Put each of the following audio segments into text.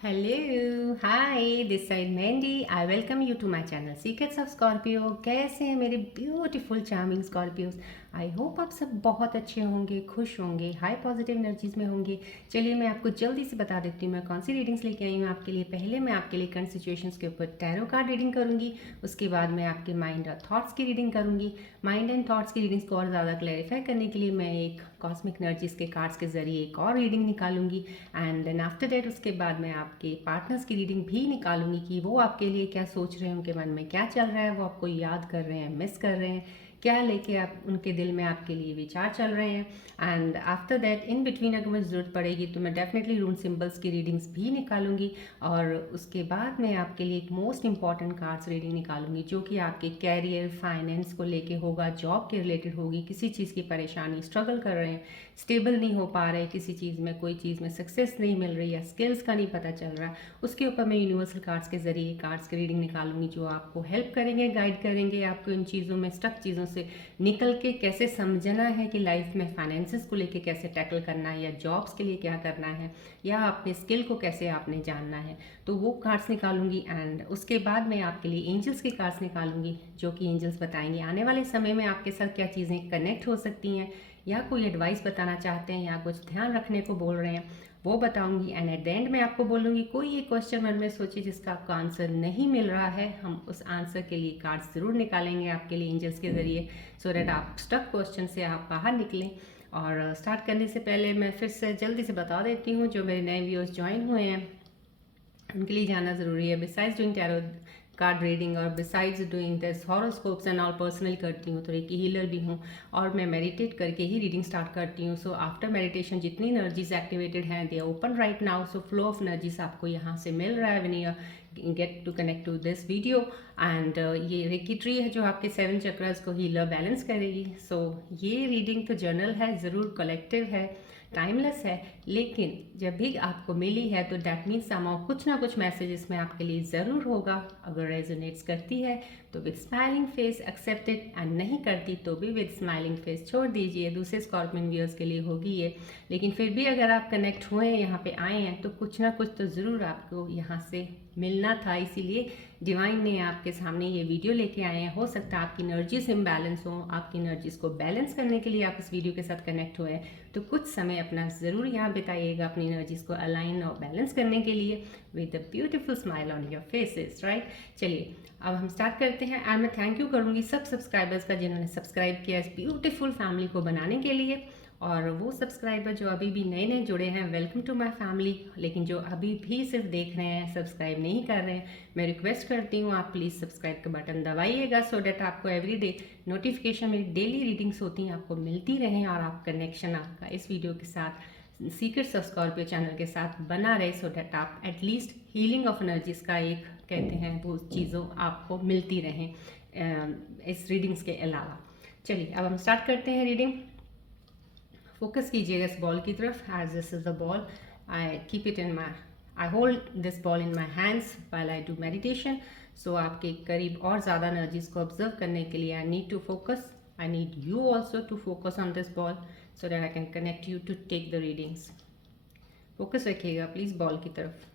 Hello hi this side Mandy I welcome you to my channel secrets of Scorpio. कैसे हैं मेरे beautiful charming Scorpios. I hope आप सब बहुत अच्छे होंगे, खुश होंगे, हाई पॉजिटिव एनर्जीज में होंगे। चलिए मैं आपको जल्दी से बता देती हूँ मैं कौन सी रीडिंग्स लेके आई हूँ आपके लिए। पहले मैं आपके लिए करंट सिचुएशंस के ऊपर टैरो कार्ड रीडिंग करूँगी। उसके बाद मैं आपके माइंड और थॉट्स की रीडिंग करूँगी। माइंड एंड थॉट्स की रीडिंग्स को और ज़्यादा क्लैरिफाई करने के लिए मैं एक कॉस्मिक एनर्जीज के कार्ड्स के जरिए एक और रीडिंग निकालूंगी। एंड देन आफ्टर दैट उसके बाद मैं आपके पार्टनर्स की रीडिंग भी निकालूंगी कि वो आपके लिए क्या सोच रहे हैं, उनके मन में क्या चल रहा है, वो आपको याद कर रहे हैं, मिस कर रहे हैं, क्या लेके आप उनके दिल में आपके लिए विचार चल रहे हैं। And after that in between अगर मुझे ज़रूरत पड़ेगी तो मैं डेफिनेटली रून सिंबल्स की रीडिंग्स भी निकालूंगी। और उसके बाद मैं आपके लिए एक मोस्ट इंपॉर्टेंट कार्ड्स रीडिंग निकालूंगी जो कि आपके कैरियर फाइनेंस को लेके होगा, जॉब के रिलेटेड होगी, किसी चीज़ की परेशानी, स्ट्रगल कर रहे हैं, स्टेबल नहीं हो पा रहे, किसी चीज़ में कोई चीज़ में सक्सेस नहीं मिल रही या स्किल्स का नहीं पता चल रहा, उसके ऊपर मैं यूनिवर्सल कार्ड्स के जरिए कार्ड्स की रीडिंग निकालूंगी जो आपको हेल्प करेंगे, गाइड करेंगे आपको इन चीज़ों में, स्टक चीज़ों से निकल के कैसे समझना है कि लाइफ में फाइनेंसेस को लेके कैसे टैकल करना है, या जॉब्स के लिए क्या करना है, या अपने स्किल को कैसे आपने जानना है। तो वो कार्ड्स निकालूंगी। एंड उसके बाद मैं आपके लिए एंजल्स के कार्ड्स निकालूंगी जो कि एंजल्स बताएंगे आने वाले समय में आपके साथ क्या चीज़ें कनेक्ट हो सकती हैं, या कोई एडवाइस बताना चाहते हैं, या कुछ ध्यान रखने को बोल रहे हैं, वो बताऊंगी। एंड एट द एंड मैं आपको बोलूँगी कोई एक क्वेश्चन मन में सोचिए जिसका आपको आंसर नहीं मिल रहा है, हम उस आंसर के लिए कार्ड्स ज़रूर निकालेंगे आपके लिए एंजल्स के ज़रिए, सो दैट आप स्टक क्वेश्चन से आप बाहर निकलें। और स्टार्ट करने से पहले मैं फिर से जल्दी से बता देती हूँ जो मेरे नए व्यूअर्स ज्वाइन हुए हैं उनके लिए जानना ज़रूरी है। Besides doing tarot card reading और besides doing this horoscopes and all personally करती हूँ, थोड़ी की हीलर भी हूँ और मैं मेडिटेट करके ही रीडिंग स्टार्ट करती हूँ। सो आफ्टर मेडिटेशन जितनी एनर्जीज एक्टिवेटेड हैं they open right now, so flow of energies आपको यहाँ से मिल रहा है when you get to connect to this video. And ये रेकी ट्री है जो आपके 7 चक्रास को हीलर बैलेंस करेगी। सो ये रीडिंग तो जर्नल है, ज़रूर कलेक्टिव है, टाइमलेस है, लेकिन जब भी आपको मिली है तो डैट मीन्स समाओ कुछ ना कुछ मैसेज इसमें आपके लिए ज़रूर होगा। अगर रेजोनेट्स करती है तो with smiling face accept it, and नहीं करती तो भी विद स्माइलिंग फेस छोड़ दीजिए। दूसरे स्कॉर्पियन व्यूअर्स के लिए होगी ये, लेकिन फिर भी अगर आप कनेक्ट हुए हैं, यहाँ पे आए हैं, तो कुछ ना कुछ तो ज़रूर आपको यहाँ से मिलना था, इसीलिए डिवाइन ने आपके सामने ये वीडियो लेके आए हैं। हो सकता है आपकी एनर्जीज इम्बैलेंस हो, आपकी एनर्जीज को बैलेंस करने के लिए आप इस वीडियो के साथ कनेक्ट हुए हैं, तो कुछ समय अपना ज़रूर यहाँ बिताइएगा अपनी एनर्जीज को अलाइन और बैलेंस करने के लिए with a beautiful smile on your faces, right. चलिए अब हम स्टार्ट करते हैं। एंड मैं थैंक यू करूँगी सब सब्सक्राइबर्स का जिन्होंने सब्सक्राइब किया इस ब्यूटीफुल फैमिली को बनाने के लिए, और वो सब्सक्राइबर जो अभी भी नए नए जुड़े हैं, वेलकम टू माय फैमिली। लेकिन जो अभी भी सिर्फ देख रहे हैं, सब्सक्राइब नहीं कर रहे हैं, मैं रिक्वेस्ट करती हूँ आप प्लीज़ सब्सक्राइब का बटन दबाइएगा, सो डैट आपको एवरी डे नोटिफिकेशन, मेरी डेली रीडिंग्स होती हैं, आपको मिलती रहें, और आप कनेक्शन आपका इस वीडियो के साथ सीक्रेट्स ऑफ स्कॉर्पियो चैनल के साथ बना रहे, सो डैट आप एटलीस्ट हीलिंग ऑफ एनर्जीज का एक कहते हैं वो चीज़ों आपको मिलती रहें इस रीडिंग्स के अलावा। चलिए अब हम स्टार्ट करते हैं रीडिंग। फोकस कीजिएगा इस बॉल की तरफ। As this is the ball, I keep it in my, I hold this ball in my hands while I do meditation. So आपके करीब और ज़्यादा एनर्जीज को ऑब्जर्व करने के लिए I need to focus, I need you also to focus on this ball so that I can connect you to take the readings. Focus रखिएगा please ball की तरफ।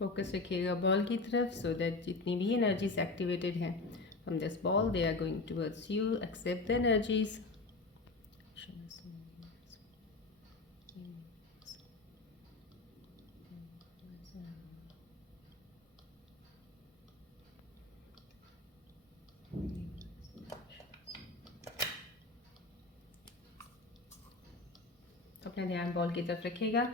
फोकस रखिएगा बॉल की तरफ, सो दैट जितनी भी एनर्जीज एक्टिवेटेड हैं from this ball they are going towards you. Accept the energies. अपना ध्यान बॉल की तरफ रखिएगा।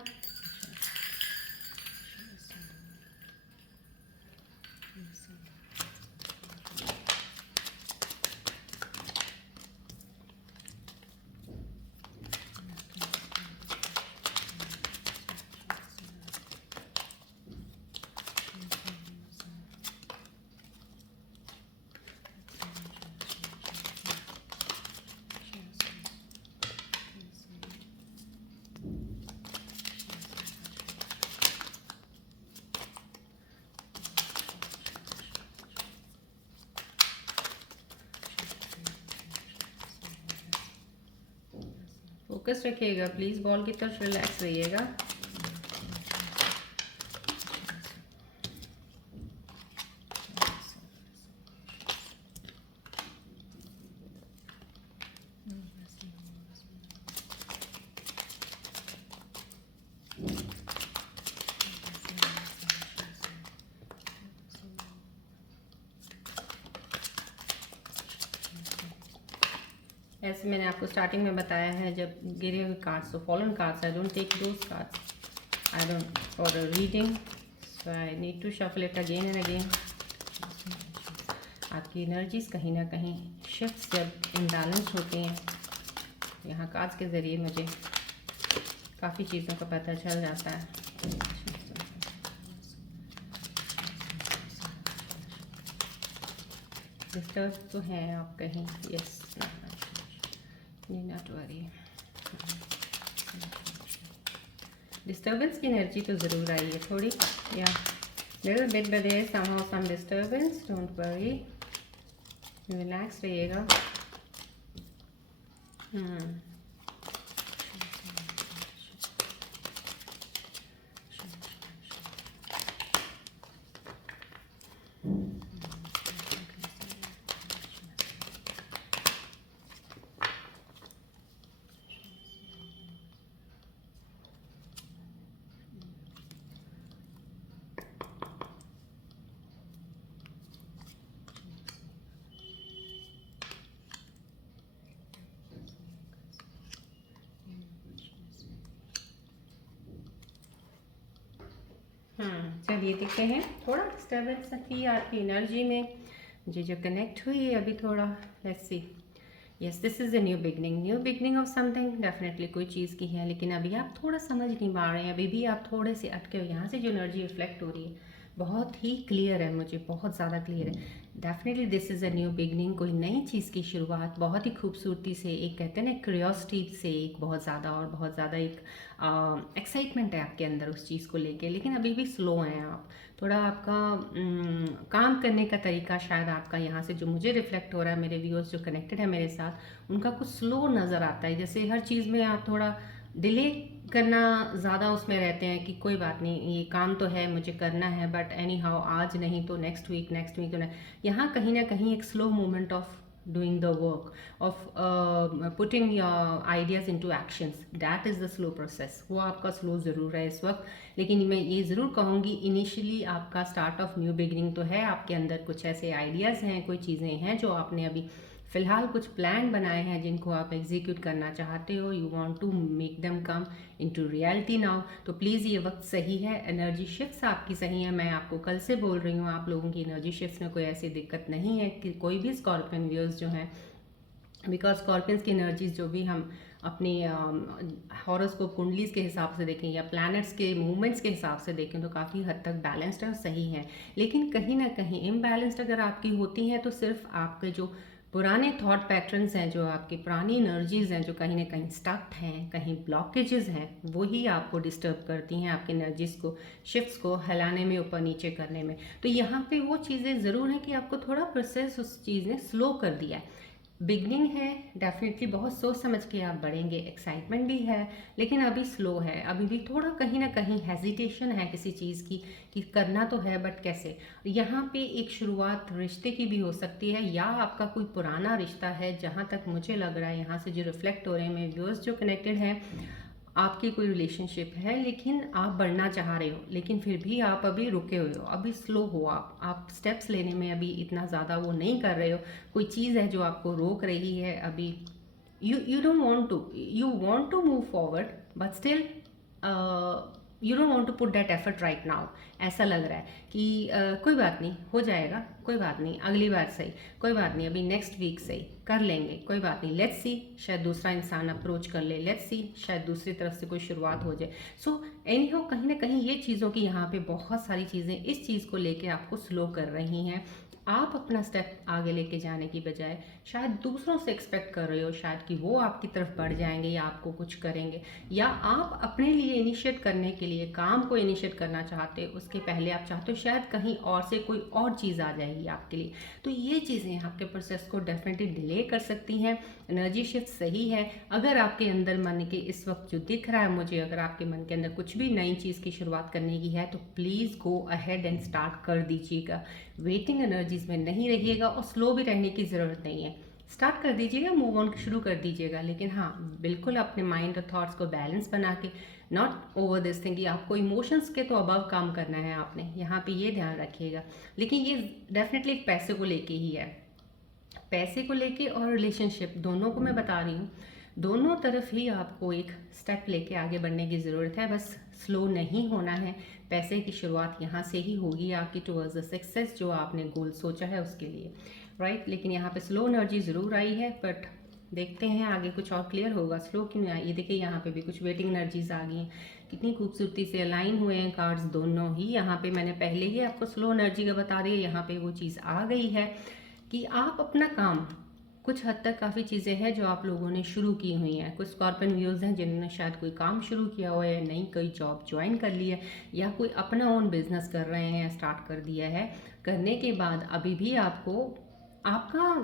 फोकस रखिएगा प्लीज़, बॉल की तरफ रिलैक्स रहिएगा। ऐसे मैंने आपको स्टार्टिंग में बताया है, जब गिरे हुए कार्ड्स तो fallen cards, I don't take those cards, I don't for reading, so I need to shuffle it again and again. आपकी एनर्जीज कहीं ना कहीं शिफ्ट्स जब इम्बैलेंस होती हैं, यहाँ कार्ड्स के ज़रिए मुझे काफ़ी चीज़ों का पता चल जाता है। डिस्टर्ब तो हैं आप कहीं, यस, नॉट वरी। डिस्टर्बेंस की एनर्जी तो ज़रूर आई है थोड़ी, या little bit, but there is somehow some disturbance, don't worry, relax रहिएगा। चलिए देखते हैं, थोड़ा डिस्टर्बेंस थी आपकी एनर्जी में, मुझे जो कनेक्ट हुई है अभी थोड़ा, let's see. Yes, this is a new beginning of something, definitely कोई चीज़ की है, लेकिन अभी आप थोड़ा समझ नहीं पा रहे हैं, अभी भी आप थोड़े से अटके हो। यहाँ से जो एनर्जी रिफ्लेक्ट हो रही है बहुत ही क्लियर है, मुझे बहुत ज़्यादा क्लियर है। Definitely this is a new beginning, कोई नई चीज़ की शुरुआत, बहुत ही खूबसूरती से, एक कहते हैं ना क्यूरियोसिटी से, एक बहुत ज़्यादा और बहुत ज़्यादा एक एक्साइटमेंट है आपके अंदर उस चीज़ को लेके, लेकिन अभी भी स्लो हैं आप थोड़ा। आपका काम करने का तरीका शायद आपका, यहाँ से जो मुझे रिफ्लेक्ट हो रहा है, मेरे व्यूअर्स जो कनेक्टेड है मेरे साथ, उनका कुछ स्लो नज़र आता है, जैसे हर चीज़ में आप थोड़ा डिले करना ज़्यादा उसमें रहते हैं कि कोई बात नहीं, ये काम तो है मुझे करना है, बट एनी हाउ आज नहीं तो नेक्स्ट वीक तो नहीं। यहाँ कहीं ना कहीं एक slow movement of doing the work of putting your ideas into actions, that is the slow process। वो आपका स्लो ज़रूर है इस वक्त, लेकिन मैं ये ज़रूर कहूँगी इनिशियली आपका स्टार्ट ऑफ न्यू बिगिनिंग तो है, आपके अंदर कुछ ऐसे आइडियाज़ हैं, कोई चीज़ें हैं जो आपने अभी फ़िलहाल कुछ प्लान बनाए हैं जिनको आप एग्जीक्यूट करना चाहते हो, you want to make them come into reality now. तो प्लीज़ ये वक्त सही है, एनर्जी शिफ्ट्स आपकी सही है, मैं आपको कल से बोल रही हूँ, आप लोगों की एनर्जी शिफ्ट्स में कोई ऐसी दिक्कत नहीं है कि कोई भी स्कॉर्पियन व्यूअर्स जो हैं, बिकॉज स्कॉर्पियंस की एनर्जीज जो भी हम अपनी हॉरोस्कोप कुंडलीज के हिसाब से देखें या प्लैनेट्स के मूवमेंट्स के हिसाब से देखें तो काफ़ी हद तक बैलेंस्ड और सही हैं, लेकिन कहीं ना कहीं इम्बैलेंस्ड अगर आपकी होती हैं तो सिर्फ आपके जो पुराने थॉट पैटर्न्स हैं, जो आपकी पुरानी एनर्जीज हैं, जो कहीं ना कहीं स्टक्ड हैं, कहीं ब्लॉकेजेस हैं, वही आपको डिस्टर्ब करती हैं, आपकी एनर्जीज को, शिफ्ट्स को हिलाने में, ऊपर नीचे करने में। तो यहाँ पे वो चीज़ें ज़रूर हैं कि आपको थोड़ा प्रोसेस उस चीज़ ने स्लो कर दिया है। बिगनिंग है, डेफिनेटली बहुत सोच समझ के आप बढ़ेंगे, एक्साइटमेंट भी है, लेकिन अभी स्लो है, अभी भी थोड़ा कहीं ना कहीं हेजिटेशन है किसी चीज़ की कि करना तो है बट कैसे। यहाँ पे एक शुरुआत रिश्ते की भी हो सकती है, या आपका कोई पुराना रिश्ता है, जहाँ तक मुझे लग रहा है यहाँ से जो रिफ्लेक्ट हो रहे हैं मेरे व्यूअर्स जो कनेक्टेड हैं, आपकी कोई रिलेशनशिप है, लेकिन आप बढ़ना चाह रहे हो, लेकिन फिर भी आप अभी रुके हुए हो, अभी स्लो हो, आप स्टेप्स लेने में अभी इतना ज़्यादा वो नहीं कर रहे हो, कोई चीज़ है जो आपको रोक रही है अभी। You don't want to, you want to move forward but still you don't want to put that effort right now. ऐसा लग रहा है कि कोई बात नहीं, हो जाएगा, कोई बात नहीं, अगली बार सही, कोई बात नहीं, अभी नेक्स्ट वीक सही कर लेंगे, कोई बात नहीं, लेट्स सी, शायद दूसरा इंसान अप्रोच कर ले, लेट्स सी, शायद दूसरी तरफ से कोई शुरुआत हो जाए। सो एनी हाउ कहीं ना कहीं ये चीज़ों की यहाँ पे बहुत सारी चीज़ें इस चीज़ को लेके आपको स्लो कर रही हैं, आप अपना स्टेप आगे लेके जाने की बजाय शायद दूसरों से एक्सपेक्ट कर रहे हो शायद कि वो आपकी तरफ बढ़ जाएंगे या आपको कुछ करेंगे, या आप अपने लिए इनिशिएट करने के लिए काम को इनिशिएट करना चाहते हो, उसके पहले आप चाहते हो शायद कहीं और से कोई और चीज़ आ जाएगी आपके लिए। तो ये चीज़ें आपके प्रोसेस को डेफिनेटली डिले कर सकती हैं। एनर्जी शिफ्ट सही है। अगर आपके अंदर मन के इस वक्त जो दिख रहा है मुझे, अगर आपके मन के अंदर कुछ भी नई चीज़ की शुरुआत करने की है तो please go ahead and start कर दीजिएगा। वेटिंग एनर्जीज में नहीं रहिएगा और स्लो भी रहने की ज़रूरत नहीं है। स्टार्ट कर दीजिएगा, मूव ऑन शुरू कर दीजिएगा, लेकिन हाँ बिल्कुल अपने माइंड और थॉट्स को बैलेंस बना के, नॉट ओवर दिस थिंग कि आपको इमोशंस के तो अबव काम करना है आपने, यहाँ पे ये ध्यान रखिएगा। लेकिन ये डेफिनेटली एक पैसे को लेके ही है, पैसे को लेके और रिलेशनशिप दोनों को मैं बता रही हूँ। दोनों तरफ ही आपको एक स्टेप लेके आगे बढ़ने की ज़रूरत है, बस स्लो नहीं होना है। पैसे की शुरुआत यहाँ से ही होगी आपकी टुवर्ड्स द सक्सेस जो आपने गोल सोचा है उसके लिए, राइट। लेकिन यहाँ पे स्लो एनर्जी ज़रूर आई है, बट देखते हैं आगे कुछ और क्लियर होगा। स्लो क्यों आई, ये देखिए यहाँ पे भी कुछ वेटिंग एनर्जीज आ गई हैं, कितनी खूबसूरती से अलाइन हुए हैं कार्ड्स दोनों ही। यहाँ पे मैंने पहले ही आपको स्लो एनर्जी का बता दी है, यहाँ पे वो चीज़ आ गई है कि आप अपना काम, कुछ हद तक काफ़ी चीज़ें हैं जो आप लोगों ने शुरू की हुई हैं। कुछ स्कॉर्पियन व्यूज़ हैं जिन्होंने शायद कोई काम शुरू किया हुआ है, नई कोई जॉब ज्वाइन कर ली है, या कोई अपना ओन बिजनेस कर रहे हैं, स्टार्ट कर दिया है। करने के बाद अभी भी आपको आपका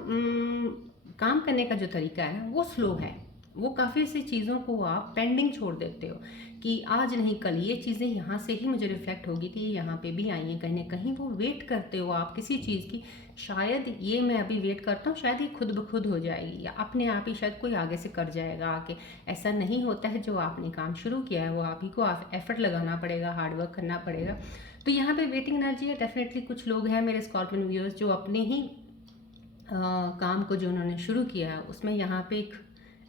काम करने का जो तरीका है वो स्लो है। वो काफ़ी सी चीज़ों को आप पेंडिंग छोड़ देते हो कि आज नहीं कल ये चीज़ें यहाँ से ही मुझे रिफ्लेक्ट होगी कि ये यहाँ पे भी आई हैं, कहीं ना कहीं वो वेट करते हो आप किसी चीज़ की। शायद ये मैं अभी वेट करता हूँ, शायद ये खुद ब खुद हो जाएगी या अपने आप ही शायद कोई आगे से कर जाएगा आके। ऐसा नहीं होता है, जो आपने काम शुरू किया है वो आप ही को एफर्ट लगाना पड़ेगा, हार्डवर्क करना पड़ेगा। तो यहाँ पे वेटिंग एनर्जी है। डेफिनेटली कुछ लोग हैं मेरे स्कॉर्पियन व्यूअर्स जो अपने ही काम को जो उन्होंने शुरू किया है उसमें यहाँ पे एक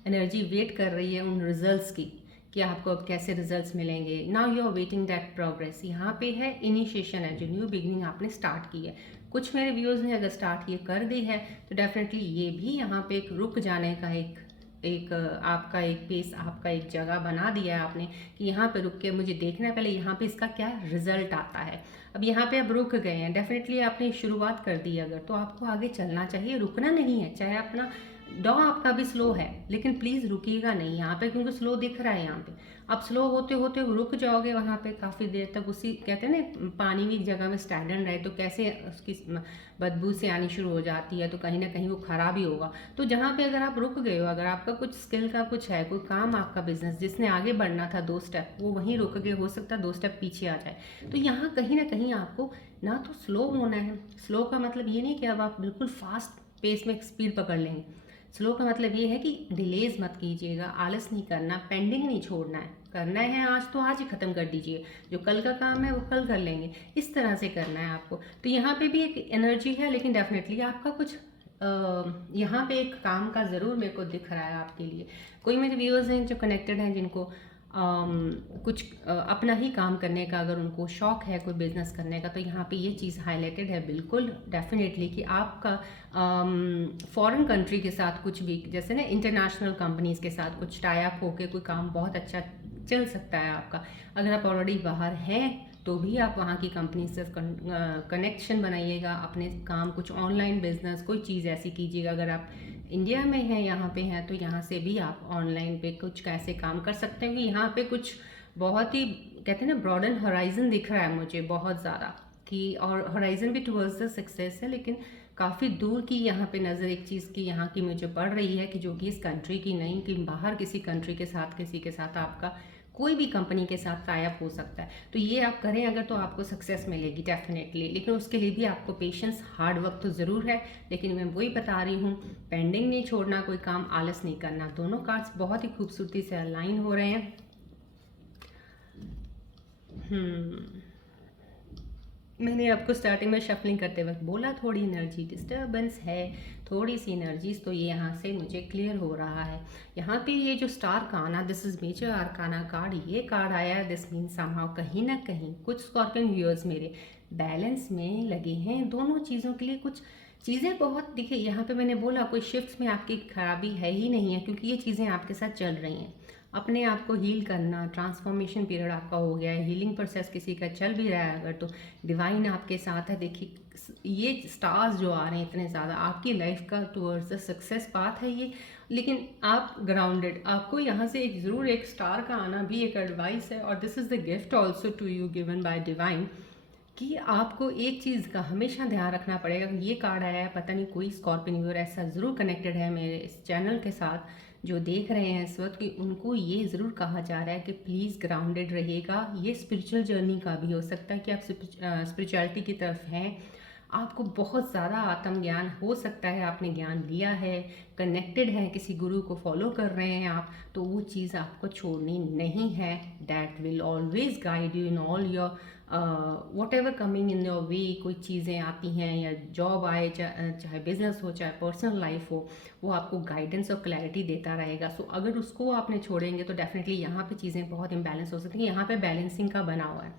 एनर्जी वेट कर रही है उन रिजल्ट्स की कि आपको अब कैसे रिजल्ट्स मिलेंगे। Now you are waiting that progress. यहाँ पे है इनिशिएशन है, जो न्यू बिगनिंग आपने स्टार्ट की है। कुछ मेरे व्यूअर्स ने अगर स्टार्ट ये कर दी है तो डेफिनेटली ये भी यहाँ पे एक रुक जाने का एक आपका एक पेस, आपका एक जगह बना दिया है आपने कि यहाँ पे रुक के मुझे देखना है पहले यहाँ पे इसका क्या रिजल्ट आता है। अब यहाँ पे अब रुक गए हैं, डेफिनेटली आपने शुरुआत कर दी अगर, तो आपको आगे चलना चाहिए, रुकना नहीं है। चाहे अपना डॉ आपका भी स्लो है लेकिन प्लीज़ रुकिएगा नहीं यहाँ पे, क्योंकि स्लो दिख रहा है यहाँ पे। अब स्लो होते होते रुक जाओगे वहाँ पे काफ़ी देर तक, उसी कहते हैं ना पानी की जगह में स्टैंडर्ड रहे तो कैसे उसकी बदबू से आनी शुरू हो जाती है, तो कहीं ना कहीं वो ख़राब ही होगा। तो जहाँ पे अगर आप रुक गए हो, अगर आपका कुछ स्किल का कुछ है, कोई काम आपका बिजनेस जिसने आगे बढ़ना था 2 स्टेप, वो वहीं रुक गए, हो सकता है 2 स्टेप पीछे आ जाए। तो यहाँ कहीं ना कहीं आपको ना तो स्लो होना है। स्लो का मतलब ये नहीं कि अब आप बिल्कुल फास्ट पेस में स्पीड पकड़ लेंगे। स्लो का मतलब ये है कि डिलेज मत कीजिएगा, आलस नहीं करना, पेंडिंग नहीं छोड़ना है। करना है आज तो आज ही ख़त्म कर दीजिए, जो कल का काम है वो कल कर लेंगे, इस तरह से करना है आपको। तो यहाँ पे भी एक एनर्जी है, लेकिन डेफिनेटली आपका कुछ यहाँ पे एक काम का ज़रूर मेरे को दिख रहा है आपके लिए। कोई मेरे व्यूअर्स हैं जो कनेक्टेड हैं, जिनको कुछ अपना ही काम करने का अगर उनको शौक है, कोई बिजनेस करने का, तो यहाँ पे ये चीज़ हाईलाइटेड है बिल्कुल डेफिनेटली कि आपका फॉरेन कंट्री के साथ कुछ भी, जैसे ना इंटरनेशनल कंपनीज़ के साथ कुछ टाई अप होके कोई काम बहुत अच्छा चल सकता है आपका। अगर आप ऑलरेडी बाहर हैं तो भी आप वहाँ की कंपनी से कनेक्शन बनाइएगा, अपने काम कुछ ऑनलाइन बिजनेस कोई चीज़ ऐसी कीजिएगा। अगर आप इंडिया में हैं, यहाँ पे हैं, तो यहाँ से भी आप ऑनलाइन पे कुछ कैसे काम कर सकते हैं, कि यहाँ पे कुछ बहुत ही कहते हैं ना ब्रॉडन हॉराइजन दिख रहा है मुझे बहुत ज़्यादा, कि और हॉराइजन भी टुवर्ड्स द सक्सेस है, लेकिन काफ़ी दूर की यहाँ पे नज़र एक चीज़ की यहाँ की मुझे पड़ रही है कि जो कि इस कंट्री की नहीं, कि बाहर किसी कंट्री के साथ, किसी के साथ आपका कोई भी कंपनी के साथ टाई अप हो सकता है। तो ये आप करें अगर, तो आपको सक्सेस मिलेगी डेफिनेटली। लेकिन उसके लिए भी आपको पेशेंस, हार्ड वर्क तो ज़रूर है, लेकिन मैं वही बता रही हूँ, पेंडिंग नहीं छोड़ना, कोई काम आलस नहीं करना। दोनों कार्ड्स बहुत ही खूबसूरती से अलाइन हो रहे हैं। मैंने आपको स्टार्टिंग में शफलिंग करते वक्त बोला थोड़ी एनर्जी डिस्टर्बेंस है, थोड़ी सी एनर्जीज, तो ये यहाँ से मुझे क्लियर हो रहा है। यहाँ पे ये जो स्टार काना, this is major arcana card, ये कार्ड आया है, दिस मीन समहाउ कहीं ना कहीं कुछ स्कॉर्पियन व्यूअर्स मेरे बैलेंस में लगे हैं दोनों चीज़ों के लिए। कुछ चीज़ें बहुत, देखिए यहाँ पे मैंने बोला कोई शिफ्ट में आपकी खराबी है ही नहीं है, क्योंकि ये चीज़ें आपके साथ चल रही हैं। अपने आप को हील करना, ट्रांसफॉर्मेशन पीरियड आपका हो गया है, हीलिंग प्रोसेस किसी का चल भी रहा है अगर, तो डिवाइन आपके साथ है। देखिए ये स्टार्स जो आ रहे हैं इतने ज़्यादा आपकी लाइफ का टूवर्ड्स द सक्सेस पाथ है ये, लेकिन आप ग्राउंडेड, आपको यहाँ से एक ज़रूर एक स्टार का आना भी एक एडवाइस है, और this is the gift also to you given by divine, कि आपको एक चीज़ का हमेशा ध्यान रखना पड़ेगा। ये कार्ड आया है, पता नहीं कोई स्कॉर्पियन व्यूअर ऐसा ज़रूर कनेक्टेड है मेरे इस चैनल के साथ जो देख रहे हैं इस वक्त, कि उनको ये ज़रूर कहा जा रहा है कि प्लीज़ ग्राउंडेड रहिएगा। ये स्पिरिचुअल जर्नी का भी हो सकता है कि आप स्पिरिचुअलिटी की तरफ हैं, आपको बहुत ज़्यादा आत्मज्ञान हो सकता है, आपने ज्ञान लिया है, कनेक्टेड है, किसी गुरु को फॉलो कर रहे हैं आप, तो वो चीज़ आपको छोड़नी नहीं है। That will always guide you in all your what ever coming in your way. कोई चीज़ें आती हैं या जॉब आए, चाहे बिजनेस हो, चाहे पर्सनल लाइफ हो, वो आपको गाइडेंस और क्लैरिटी देता रहेगा। सो अगर उसको आपने छोड़ेंगे तो डेफिनेटली यहाँ पे चीज़ें बहुत इम्बैलेंस हो सकती हैं। यहाँ पे बैलेंसिंग का बना हुआ है,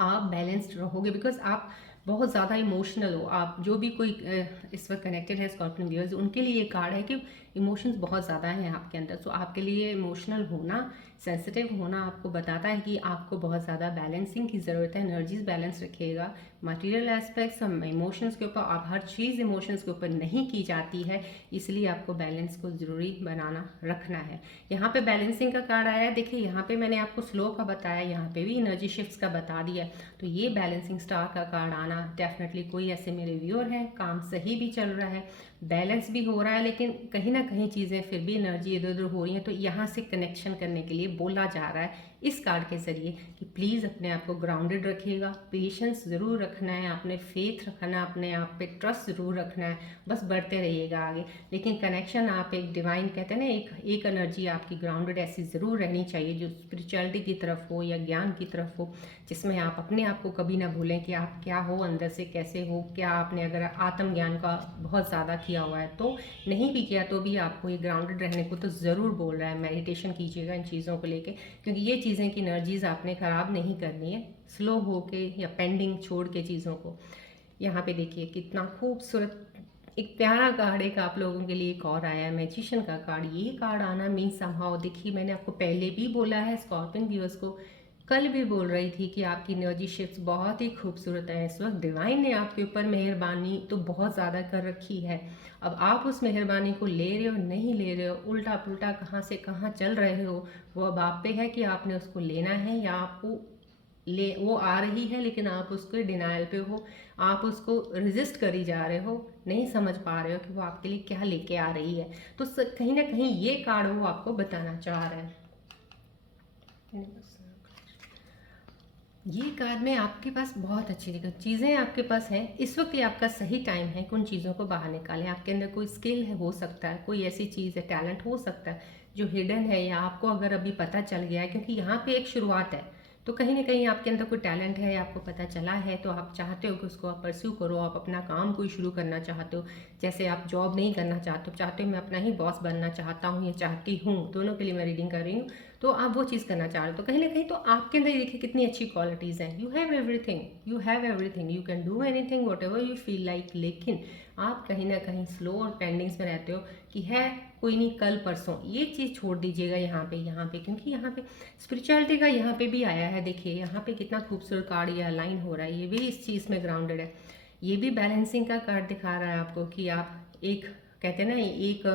आप बैलेंस्ड रहोगे, बिकॉज आप बहुत ज़्यादा इमोशनल हो। आप जो भी कोई इस वक्त कनेक्टेड है स्कॉर्पियन व्यूअर्स, उनके लिए ये कार्ड है कि इमोशंस बहुत ज़्यादा हैं आपके अंदर। सो आपके लिए इमोशनल होना, सेंसिटिव होना आपको बताता है कि आपको बहुत ज़्यादा बैलेंसिंग की ज़रूरत है। एनर्जीज बैलेंस रखिएगा, मटेरियल एस्पेक्ट्स, हम इमोशंस के ऊपर, आप हर चीज़ इमोशंस के ऊपर नहीं की जाती है, इसलिए आपको बैलेंस को ज़रूरी बनाना रखना है। यहाँ पे बैलेंसिंग का कार्ड आया है। देखिए यहाँ पे मैंने आपको स्लो का बताया, यहाँ पे भी एनर्जी शिफ्ट्स का बता दिया, तो ये बैलेंसिंग स्टार का कार्ड आना डेफिनेटली, कोई ऐसे मेरे व्यूअर हैं, काम सही भी चल रहा है, बैलेंस भी हो रहा है, लेकिन कहीं ना कहीं चीज़ें फिर भी एनर्जी इधर उधर हो रही हैं, तो यहाँ से कनेक्शन करने के लिए बोला जा रहा है इस कार्ड के ज़रिए कि प्लीज़ अपने आप को ग्राउंडेड रखिएगा, पेशेंस ज़रूर रखना है, आपने फेथ रखना है, अपने आप पे ट्रस्ट ज़रूर रखना है, बस बढ़ते रहिएगा आगे। लेकिन कनेक्शन आप एक डिवाइन कहते हैं ना, एक एनर्जी आपकी ग्राउंडेड ऐसी ज़रूर रहनी चाहिए जो स्पिरिचुअलिटी की तरफ हो या ज्ञान की तरफ हो, जिसमें आप अपने आप को कभी ना भूलें कि आप क्या हो, अंदर से कैसे हो, क्या आपने अगर आत्मज्ञान का बहुत ज़्यादा किया हुआ है तो, नहीं भी किया तो भी आपको ये ग्राउंडेड रहने को तो ज़रूर बोल रहा है। मेडिटेशन कीजिएगा इन चीज़ों को लेके, क्योंकि ये चीज़ें की एनर्जीज आपने ख़राब नहीं करनी है स्लो होके या पेंडिंग छोड़ के चीज़ों को। यहाँ पे देखिए कितना खूबसूरत एक प्यारा कार्ड एक आप लोगों के लिए एक और आया है, मैजिशियन का कार्ड। ये कार्ड आना मीन्स समहाउ, देखिए मैंने आपको पहले भी बोला है, स्कॉर्पियन व्यूअर्स को कल भी बोल रही थी कि आपकी एनर्जी शिफ्ट्स बहुत ही खूबसूरत है इस वक्त। डिवाइन ने आपके ऊपर मेहरबानी तो बहुत ज़्यादा कर रखी है, अब आप उस मेहरबानी को ले रहे हो नहीं ले रहे हो, उल्टा पुल्टा कहाँ से कहाँ चल रहे हो, वो अब आप पे है कि आपने उसको लेना है या आपको वो आ रही है लेकिन आप उसके डिनाइल पे हो, आप उसको रेजिस्ट करी जा रहे हो, नहीं समझ पा रहे हो कि वो आपके लिए क्या लेके आ रही है। तो कहीं ना कहीं ये कार्ड वो आपको बताना चाह रहा है। ये कार्ड में आपके पास बहुत अच्छी चीज़ें आपके पास हैं इस वक्त, ये आपका सही टाइम है कि उन चीज़ों को बाहर निकालें। आपके अंदर कोई स्किल है, हो सकता है कोई ऐसी चीज़ है, टैलेंट हो सकता है जो हिडन है, या आपको अगर अभी पता चल गया है, क्योंकि यहाँ पे एक शुरुआत है, तो कहीं ना कहीं आपके अंदर कोई टैलेंट है, आपको पता चला है, तो आप चाहते हो कि उसको आप परस्यू करो, आप अपना काम कोई शुरू करना चाहते हो। जैसे आप जॉब नहीं करना चाहते हो, चाहते हो मैं अपना ही बॉस बनना चाहता हूँ या चाहती हूँ, दोनों के लिए मैं रीडिंग कर रही हूँ, तो आप वो चीज़ करना चाह रहे हो, तो कहीं ना कहीं तो आपके अंदर देखिए कितनी अच्छी क्वालिटीज़ हैं। You have everything, you have everything, you can do anything what ever you feel like, लेकिन आप कहीं ना कहीं स्लो और पेंडिंग्स में रहते हो कि है कोई नहीं कल परसों, ये चीज़ छोड़ दीजिएगा यहाँ पे, क्योंकि यहाँ पे स्पिरिचुअलिटी का यहाँ पे भी आया है। देखिए यहाँ पे कितना खूबसूरत कार्ड या लाइन हो रहा है, ये भी इस चीज़ में ग्राउंडेड है। ये भी बैलेंसिंग का कार्ड दिखा रहा है आपको कि आप एक कहते हैं ना एक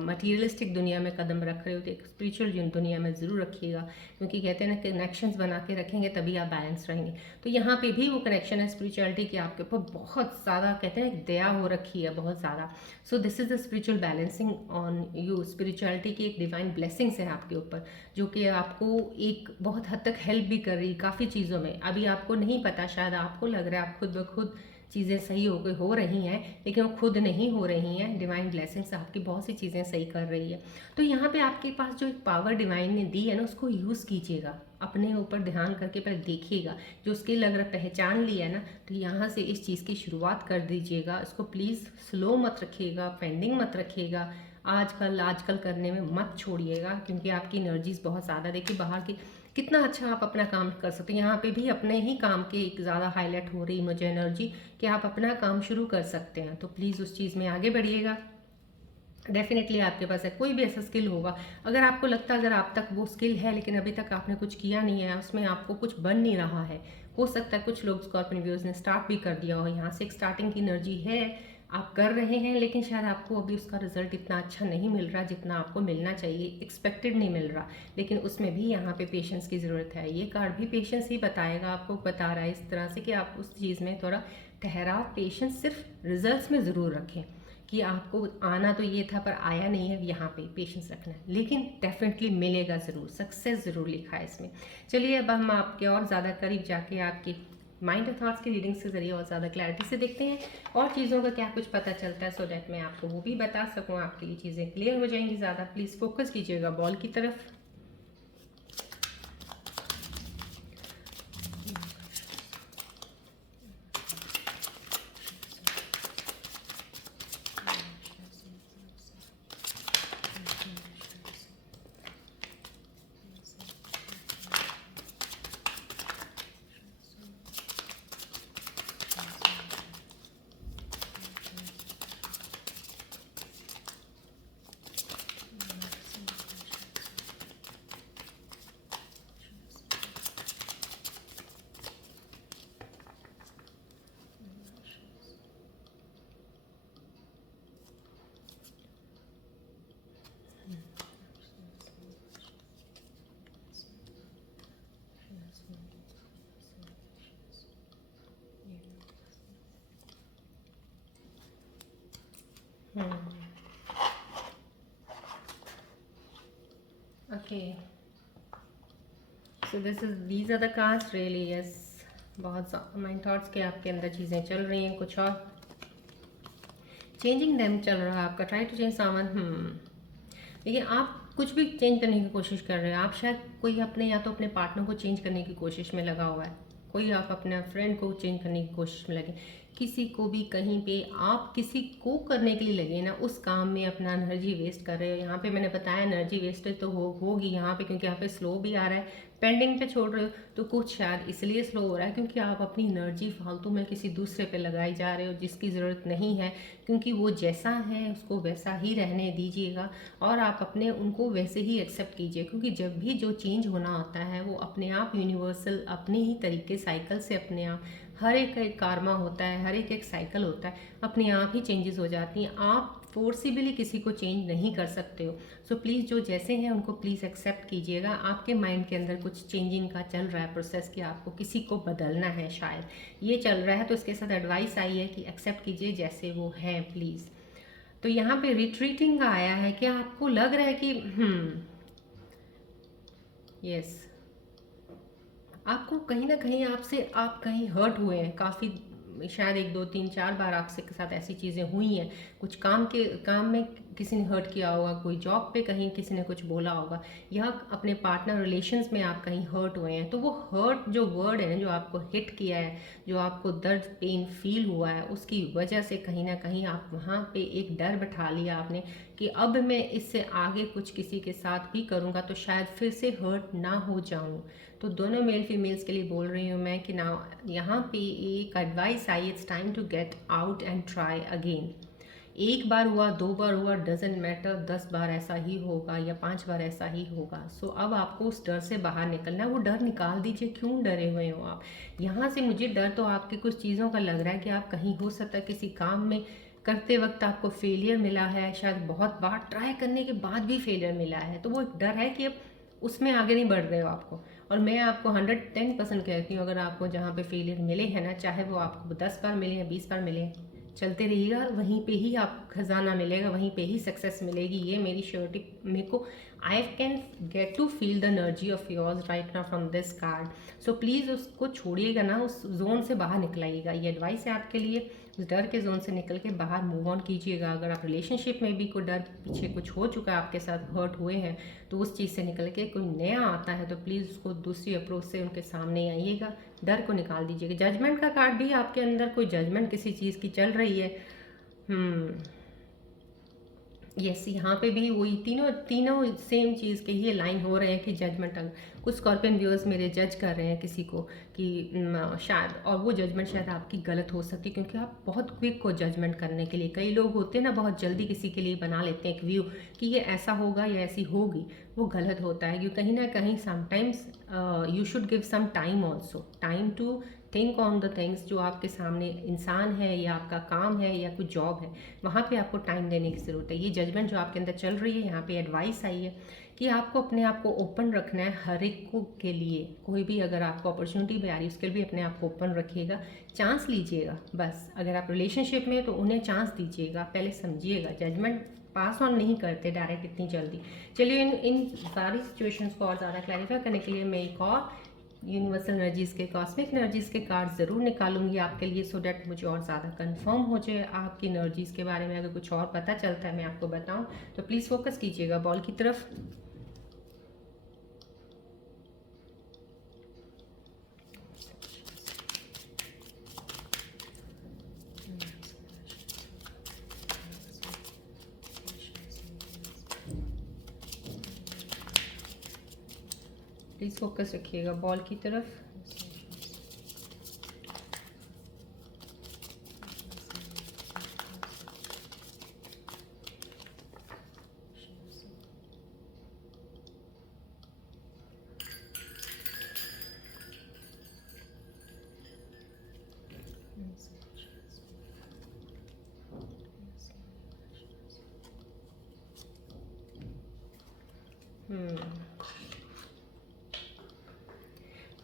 मटीरियलिस्टिक दुनिया में कदम रख रहे हो तो एक स्पिरिचुअल दुनिया में ज़रूर रखिएगा, क्योंकि कहते हैं ना कनेक्शंस बना के रखेंगे तभी आप बैलेंस रहेंगे। तो यहाँ पे भी वो कनेक्शन है स्पिरिचुअलिटी की, आपके ऊपर बहुत ज़्यादा कहते हैं दया हो रखी है, बहुत ज़्यादा। So this is the spiritual balancing on you, spirituality की एक डिवाइन ब्लेसिंग्स है आपके ऊपर, जो कि आपको एक बहुत हद तक हेल्प भी कर रही है काफ़ी चीज़ों में। अभी आपको नहीं पता, शायद आपको लग रहा है आप खुद ब खुद चीज़ें सही हो रही हैं, लेकिन वो खुद नहीं हो रही हैं, डिवाइन ब्लेसिंग्स आपकी बहुत सी चीज़ें सही कर रही है। तो यहाँ पे आपके पास जो एक पावर डिवाइन ने दी है ना, उसको यूज़ कीजिएगा, अपने ऊपर ध्यान करके पहले देखिएगा, जो स्किल अगर पहचान लिया है ना, तो यहाँ से इस चीज़ की शुरुआत कर दीजिएगा। इसको प्लीज़ स्लो मत रखिएगा, पेंडिंग मत रखिएगा, आजकल करने में मत छोड़िएगा, क्योंकि आपकी एनर्जीज बहुत ज़्यादा, देखिए बाहर की कितना अच्छा आप अपना काम कर सकते हैं। यहाँ पे भी अपने ही काम की एक ज़्यादा हाईलाइट हो रही मुझे एनर्जी कि आप अपना काम शुरू कर सकते हैं, तो प्लीज़ उस चीज़ में आगे बढ़िएगा। डेफिनेटली आपके पास है, कोई भी ऐसा स्किल होगा। अगर आपको लगता है अगर आप तक वो स्किल है लेकिन अभी तक आपने कुछ किया नहीं है, उसमें आपको कुछ बन नहीं रहा है, हो सकता है कुछ लोग स्कॉर्पियन व्यूअर्स ने स्टार्ट भी कर दिया हो, यहाँ से एक स्टार्टिंग की एनर्जी है, आप कर रहे हैं लेकिन शायद आपको अभी उसका रिजल्ट इतना अच्छा नहीं मिल रहा जितना आपको मिलना चाहिए, एक्सपेक्टेड नहीं मिल रहा, लेकिन उसमें भी यहाँ पे पेशेंस की ज़रूरत है। ये कार्ड भी पेशेंस ही बताएगा, आपको बता रहा है इस तरह से कि आप उस चीज़ में थोड़ा ठहराव, पेशेंस सिर्फ रिजल्ट्स में ज़रूर रखें कि आपको आना तो ये था पर आया नहीं है, यहाँ पे पेशेंस रखना है, लेकिन डेफिनेटली मिलेगा ज़रूर, सक्सेस ज़रूर लिखा है इसमें। चलिए अब हम आपके और ज़्यादा करीब जाके आपके माइंड और थॉट्स की रीडिंग्स के जरिए और ज़्यादा क्लैरिटी से देखते हैं और चीज़ों का क्या कुछ पता चलता है, सो डैट मैं आपको वो भी बता सकूँ, आपके लिए चीज़ें क्लियर हो जाएंगी ज़्यादा। प्लीज़ फोकस कीजिएगा बॉल की तरफ। Okay, so these are the cards really, yes, बहुत माइंड थॉट्स के आपके अंदर चीज़ें चल रही हैं, कुछ और चेंजिंग देम चल रहा है आपका, ट्राई टू चेंज सामान। देखिए आप कुछ भी चेंज करने की कोशिश कर रहे हैं, आप शायद कोई अपने या तो अपने पार्टनर को चेंज करने की कोशिश में लगा हुआ है, कोई आप अपने फ्रेंड को चेंज करने की कोशिश में लगे, किसी को भी कहीं पे आप किसी को करने के लिए लगे ना, उस काम में अपना एनर्जी वेस्ट कर रहे हो। यहाँ पे मैंने बताया एनर्जी वेस्टेज तो होगी यहाँ पे, क्योंकि यहाँ पे स्लो भी आ रहा है, पेंडिंग पे छोड़ रहे हो, तो कुछ शायद इसलिए स्लो हो रहा है क्योंकि आप अपनी एनर्जी फालतू में किसी दूसरे पे लगाई जा रहे हो जिसकी ज़रूरत नहीं है, क्योंकि वो जैसा है उसको वैसा ही रहने दीजिएगा और आप अपने उनको वैसे ही एक्सेप्ट कीजिए, क्योंकि जब भी जो चेंज होना होता है वो अपने आप यूनिवर्सल अपने ही तरीके साइकिल से अपने आप, हर एक कारमा होता है, हर एक साइकिल होता है, अपने आप ही चेंजेस हो जाती हैं, आप फोर्सिबली किसी को चेंज नहीं कर सकते हो। सो प्लीज़ जो जैसे हैं उनको प्लीज़ एक्सेप्ट कीजिएगा। आपके माइंड के अंदर कुछ चेंजिंग का चल रहा है प्रोसेस कि आपको किसी को बदलना है, शायद ये चल रहा है, तो इसके साथ एडवाइस आई है कि एक्सेप्ट कीजिए जैसे वो हैं प्लीज़। तो यहाँ पे रिट्रीटिंग का आया है, क्या आपको लग रहा है कि यस, आपको कहीं ना कहीं आपसे आप कहीं हर्ट हुए हैं काफ़ी, शायद 1 2 3 4 बार आपसे साथ ऐसी चीज़ें हुई हैं, कुछ काम में किसी ने हर्ट किया होगा, कोई जॉब पे कहीं किसी ने कुछ बोला होगा, या अपने पार्टनर रिलेशंस में आप कहीं हर्ट हुए हैं, तो वो हर्ट जो वर्ड है ना जो आपको हिट किया है, जो आपको दर्द पेन फील हुआ है, उसकी वजह से कहीं ना कहीं आप वहाँ पे एक डर बैठा लिया आपने कि अब मैं इससे आगे कुछ किसी के साथ भी करूँगा तो शायद फिर से हर्ट ना हो जाऊँ। तो दोनों मेल फीमेल्स के लिए बोल रही हूँ मैं कि ना, यहाँ पे एक एडवाइस आई, it's time to get out and try again. एक बार हुआ, 2 बार हुआ, डजेंट मैटर, 10 बार ऐसा ही होगा या 5 बार ऐसा ही होगा। सो अब आपको उस डर से बाहर निकलना है, वो डर निकाल दीजिए, क्यों डरे हुए हो आप। यहाँ से मुझे डर तो आपके कुछ चीज़ों का लग रहा है कि आप कहीं हो सकता है किसी काम में करते वक्त आपको फेलियर मिला है, शायद बहुत बार ट्राई करने के बाद भी फेलियर मिला है, तो वो एक डर है कि अब उसमें आगे नहीं बढ़ रहे हो आपको। और मैं आपको 110% कहती हूँ, अगर आपको जहाँ पे फेलियर मिले हैं ना, चाहे वो आपको 10 बार मिले या 20 बार मिले, चलते रहिएगा, वहीं पे ही आपको खजाना मिलेगा, वहीं पे ही सक्सेस मिलेगी, ये मेरी श्योरिटी। मेरे को I can get to feel the energy of yours right now from this card. So please उसको छोड़िएगा ना, उस जोन से बाहर निकलाइएगा, ये एडवाइस है आपके लिए। उस डर के जोन से निकल के बाहर मूव ऑन कीजिएगा। अगर आप रिलेशनशिप में भी कोई डर पीछे कुछ हो चुका है, आपके साथ हर्ट हुए हैं, तो उस चीज़ से निकल के कोई नया आता है तो प्लीज़ उसको दूसरी अप्रोच से उनके सामने आइएगा, डर को निकाल दीजिएगा। जजमेंट का कार्ड भी आपके अंदर कोई जजमेंट किसी चीज़ की चल रही है, यस, यहाँ पे भी वही तीनों तीनों सेम चीज़ के ही लाइन हो रहे हैं कि जजमेंटल। कुछ स्कॉर्पियन व्यूअर्स मेरे जज कर रहे हैं किसी को कि शायद, और वो जजमेंट शायद आपकी गलत हो सकती है, क्योंकि आप बहुत क्विक हो जजमेंट करने के लिए। कई लोग होते हैं ना, बहुत जल्दी किसी के लिए बना लेते हैं एक व्यू कि ये ऐसा होगा या ऐसी होगी। वो गलत होता है, क्योंकि कहीं ना कहीं sometimes you should give some time also, time to think on the things. जो आपके सामने इंसान है या आपका काम है या कोई जॉब है, वहाँ पे आपको टाइम देने की ज़रूरत है। ये जजमेंट जो आपके अंदर चल रही है, यहाँ पे एडवाइस आई है कि आपको अपने आप को ओपन रखना है हर एक को के लिए। कोई भी अगर आपको अपॉर्चुनिटी भी आ रही है, उसके लिए भी अपने आप को ओपन रखिएगा, चांस लीजिएगा। बस अगर आप रिलेशनशिप में, तो उन्हें चांस दीजिएगा, पहले समझिएगा। जजमेंट पास ऑन नहीं करते डायरेक्ट इतनी जल्दी। चलिए इन सारी सिचुएशंस को और ज़्यादा क्लैरिफाई करने के लिए मैं एक और यूनिवर्सल एनर्जीज़ के, कॉस्मिक एनर्जीज़ के कार्ड ज़रूर निकालूंगी आपके लिए, सो डैट मुझे और ज़्यादा कंफर्म हो जाए आपकी एनर्जीज़ के बारे में। अगर कुछ और पता चलता है मैं आपको बताऊं, तो प्लीज़ फोकस कीजिएगा बॉल की तरफ। प्लीज़ फोकस रखिएगा बॉल की तरफ।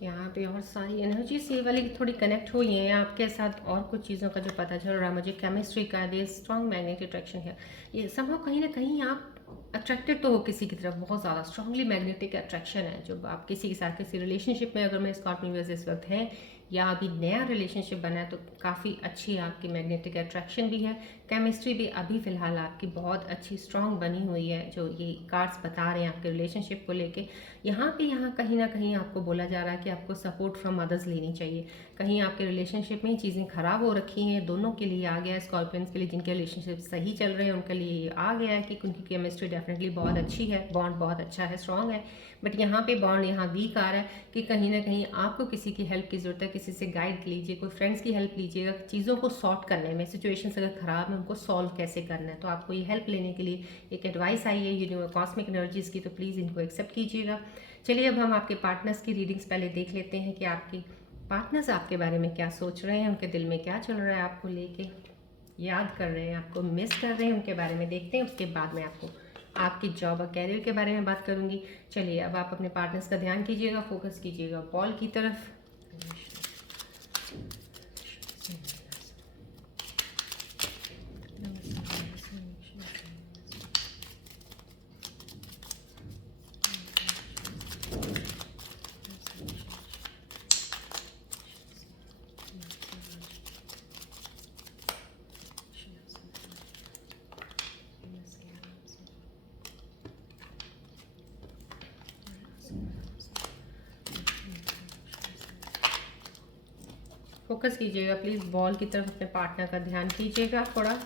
यहाँ पे और सारी एनर्जी से वाली थोड़ी कनेक्ट हुई हैं आपके साथ, और कुछ चीज़ों का जो पता चल रहा है मुझे। केमिस्ट्री का दे स्ट्रॉन्ग मैग्नेटिक अट्रैक्शन है। ये संभव कहीं ना कहीं आप अट्रैक्टेड तो हो किसी की तरफ, बहुत ज़्यादा स्ट्रांगली मैग्नेटिक अट्रैक्शन है। जब आप किसी के साथ किसी रिलेशनशिप में, अगर मैं स्कॉर्पियो व्यूअर्स इस वक्त हैं या अभी नया रिलेशनशिप बना है, तो काफ़ी अच्छी आपकी मैग्नेटिक अट्रैक्शन भी है। केमिस्ट्री भी अभी फ़िलहाल आपकी बहुत अच्छी स्ट्रांग बनी हुई है, जो ये कार्ड्स बता रहे हैं आपके रिलेशनशिप को लेके। यहाँ कहीं ना कहीं आपको बोला जा रहा है कि आपको सपोर्ट फ्रॉम अदर्स लेनी चाहिए। कहीं आपके रिलेशनशिप में चीज़ें ख़राब हो रखी हैं, दोनों के लिए आ गया है। स्कॉर्पियंस के लिए जिनके रिलेशनशिप सही चल रहे हैं, उनके लिए ये आ गया है कि उनकी केमिस्ट्री डेफिनेटली बहुत अच्छी है, बॉन्ड बहुत अच्छा है, स्ट्रॉन्ग है। बट यहाँ पे बॉन्ड यहाँ वीक आ रहा है कि कहीं ना कहीं आपको किसी की हेल्प की ज़रूरत है। किसी से गाइड लीजिए, कोई फ्रेंड्स की हेल्प लीजिएगा चीज़ों को सॉर्ट करने में। सिचुएशंस अगर ख़राब है, उनको सॉल्व कैसे करना है, तो आपको ये हेल्प लेने के लिए एक एडवाइस आई है कॉस्मिक एनर्जीज़ की, तो प्लीज़ इनको एक्सेप्ट कीजिएगा। चलिए अब हम आपके पार्टनर्स की रीडिंग्स पहले देख लेते हैं कि आपके पार्टनर्स आपके बारे में क्या सोच रहे हैं, उनके दिल में क्या चल रहा है, आपको लेके याद कर रहे हैं, आपको मिस कर रहे हैं, उनके बारे में देखते हैं। उसके बाद में आपको आपकी जॉब और कैरियर के बारे में बात करूंगी। चलिए अब आप अपने पार्टनर्स का ध्यान कीजिएगा, फोकस कीजिएगा बॉल की तरफ। फोकस कीजिएगा प्लीज़ बॉल की तरफ, अपने पार्टनर का ध्यान कीजिएगा थोड़ा।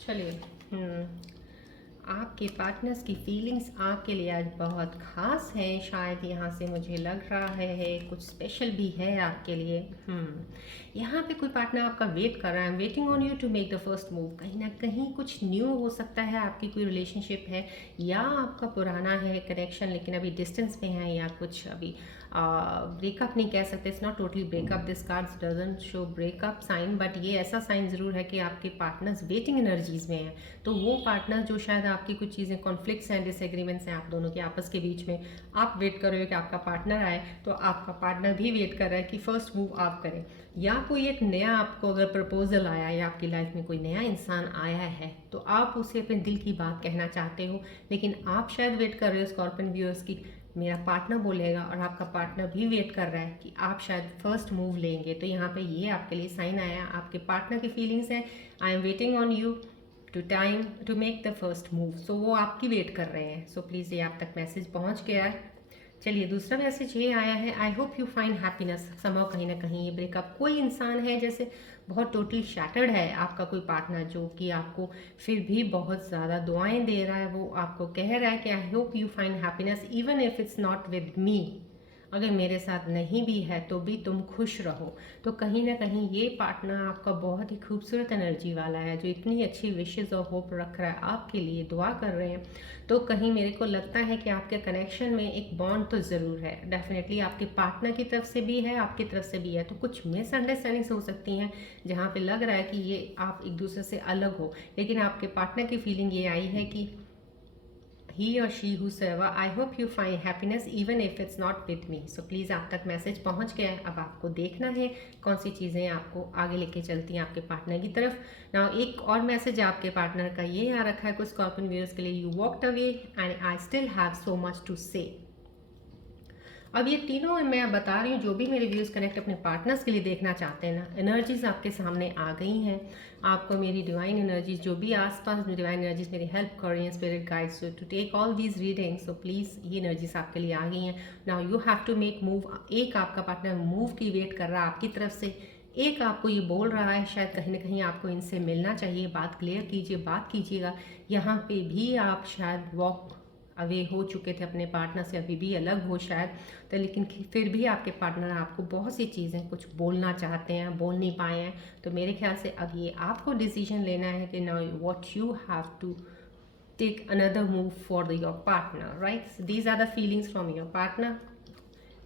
चलिए आपके पार्टनर्स की फीलिंग्स आपके लिए आज बहुत ख़ास है। शायद यहाँ से मुझे लग रहा है कुछ स्पेशल भी है आपके लिए। यहाँ पे कोई पार्टनर आपका वेट कर रहा है, waiting on you to make the first move. कहीं ना कहीं कुछ न्यू हो सकता है, आपकी कोई रिलेशनशिप है या आपका पुराना है कनेक्शन, लेकिन अभी डिस्टेंस में है, या कुछ अभी ब्रेकअप नहीं कह सकते, it's not totally breakup, this cards doesn't show breakup sign, but ये ऐसा साइन ज़रूर है कि आपके पार्टनर्स वेटिंग एनर्जीज़ में हैं। तो वो पार्टनर जो शायद आपकी कुछ चीज़ें कॉन्फ्लिक्ट्स हैं, डिसएग्रीमेंट्स हैं आप दोनों के आपस के बीच में, आप वेट कर रहे हो कि आपका पार्टनर आए, तो आपका पार्टनर भी वेट कर रहा है कि फर्स्ट मूव आप करें। या कोई एक नया आपको अगर प्रपोजल आया या आपकी लाइफ में कोई नया इंसान आया है तो आप उसे अपने दिल की बात कहना चाहते हो, लेकिन आप शायद वेट कर रहे हो स्कॉर्पियन व्यूअर्स की मेरा पार्टनर बोलेगा, और आपका पार्टनर भी वेट कर रहा है कि आप शायद फर्स्ट मूव लेंगे। तो यहाँ पे ये आपके लिए साइन आया, आपके पार्टनर की फीलिंग्स हैं, I am waiting on you to time to make the first move. So वो आपकी वेट कर रहे हैं। सो प्लीज़ ये आप तक मैसेज पहुँच गया है। चलिए दूसरा मैसेज ये आया है, I hope you find happiness somehow. कहीं ना कहीं ये ब्रेकअप, कोई इंसान है जैसे बहुत टोटली शैटर्ड है आपका कोई पार्टनर, जो कि आपको फिर भी बहुत ज़्यादा दुआएं दे रहा है। वो आपको कह रहा है कि I hope you find happiness even if it's not with me, अगर मेरे साथ नहीं भी है तो भी तुम खुश रहो। तो कहीं ना कहीं ये पार्टनर आपका बहुत ही खूबसूरत एनर्जी वाला है, जो इतनी अच्छी विशेज़ और होप रख रहा है आपके लिए, दुआ कर रहे हैं। तो कहीं मेरे को लगता है कि आपके कनेक्शन में एक बॉन्ड तो ज़रूर है, डेफिनेटली आपके पार्टनर की तरफ से भी है, आपकी तरफ से भी है। तो कुछ मिसअंडरस्टैंडिंग्स हो सकती हैं जहाँ पे लग रहा है कि ये आप एक दूसरे से अलग हो, लेकिन आपके पार्टनर की फीलिंग ये आई है कि he or she whosoever, I hope you find happiness even if it's not with me। so please आप तक मैसेज पहुंच गया है। अब आपको देखना है कौन सी चीज़ें आपको आगे लेके चलती हैं आपके पार्टनर की तरफ। ना एक और मैसेज आपके पार्टनर का ये आ रखा है कुछ स्कॉर्पियन व्यूअर्स के लिए, you walked away and I still have so much to say. अब ये तीनों मैं बता रही हूँ, जो भी मेरे व्यूज़ कनेक्ट अपने पार्टनर्स के लिए देखना चाहते हैं ना, एनर्जीज आपके सामने आ गई हैं। आपको मेरी डिवाइन एनर्जीज, जो भी आसपास डिवाइन एनर्जीज मेरी हेल्प कर रही हैं, spirit guides to take all these readings. So please ये एनर्जीज आपके लिए आ गई हैं। Now you have to make move. एक आपका पार्टनर मूव की वेट कर रहा है आपकी तरफ से, एक आपको ये बोल रहा है शायद कहीं ना कहीं आपको इनसे मिलना चाहिए, बात क्लियर कीजिए, बात कीजिएगा। यहाँ पे भी आप शायद वॉक अवे हो चुके थे अपने पार्टनर से, अभी भी अलग हो शायद, तो लेकिन फिर भी आपके पार्टनर आपको बहुत सी चीज़ें कुछ बोलना चाहते हैं, बोल नहीं पाए हैं। तो मेरे ख्याल से अब ये आपको डिसीजन लेना है कि now what you have to take another move for your partner, right. These are the feelings from your partner.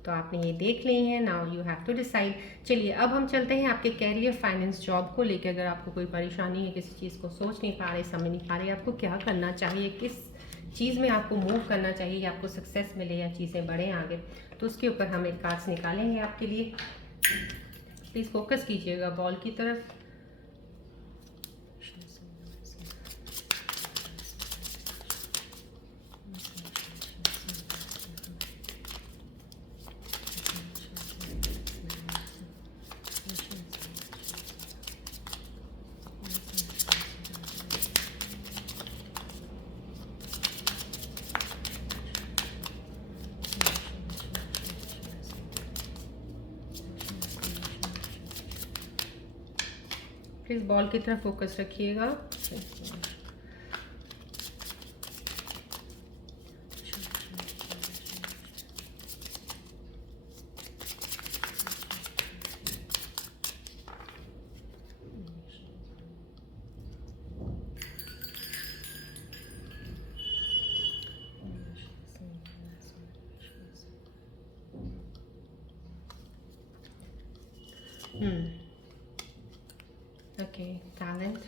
तो आपने ये देख ली हैं, now you have to decide. चलिए अब हम चलते हैं आपके कैरियर, फाइनेंस, जॉब को लेकर। अगर आपको कोई परेशानी है, किसी चीज़ को सोच नहीं पा रहे, समझ नहीं पा रहे आपको क्या करना चाहिए, किस चीज़ में आपको मूव करना चाहिए या आपको सक्सेस मिले या चीज़ें बढ़ें आगे, तो उसके ऊपर हम एक कार्ड्स निकालेंगे आपके लिए। प्लीज़ फोकस कीजिएगा बॉल की तरफ। प्लीज़ बॉल की तरफ फोकस रखिएगा। Okay, talent,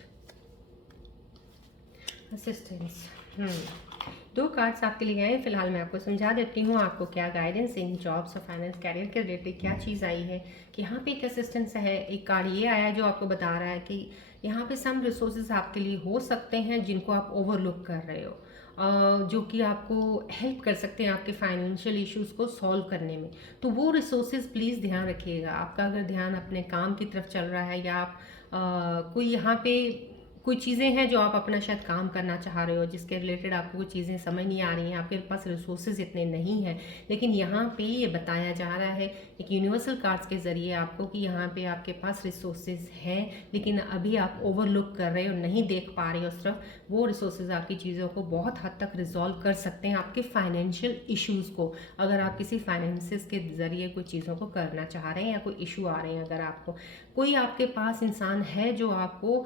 assistance. दो कार्ड्स आपके लिए आए। फिलहाल मैं आपको समझा देती हूँ आपको क्या गाइडेंस इन जॉब्स और फाइनेंस कैरियर के रिलेटेड क्या चीज़ आई है। कि यहाँ पे एक असिस्टेंस है, एक कार्ड ये आया है जो आपको बता रहा है कि यहाँ पे सम रिसोर्सेज आपके लिए हो सकते हैं जिनको आप ओवरलुक कर रहे हो, जो कि आपको हेल्प कर सकते हैं आपके फाइनेंशियल इश्यूज़ को सॉल्व करने में। तो वो रिसोर्सेज प्लीज़ ध्यान रखिएगा। आपका अगर ध्यान अपने काम की तरफ चल रहा है, या आप कोई यहाँ पे कोई चीज़ें हैं जो आप अपना शायद काम करना चाह रहे हो, जिसके रिलेटेड आपको कुछ चीज़ें समझ नहीं आ रही हैं, आपके पास रिसोर्सेज इतने नहीं हैं, लेकिन यहाँ पे ये बताया जा रहा है एक यूनिवर्सल कार्ड्स के ज़रिए आपको कि यहाँ पे आपके पास रिसोर्सेज हैं, लेकिन अभी आप ओवरलुक कर रहे हो, नहीं देख पा रहे हो उस तरफ। वो रिसोर्सेज आपकी चीज़ों को बहुत हद तक रिजॉल्व कर सकते हैं, आपके फाइनेंशियल इश्यूज़ को। अगर आप किसी फाइनेंसिस के ज़रिए कोई चीज़ों को करना चाह रहे हैं या कोई इशू आ रहे हैं, अगर आपको कोई आपके पास इंसान है जो आपको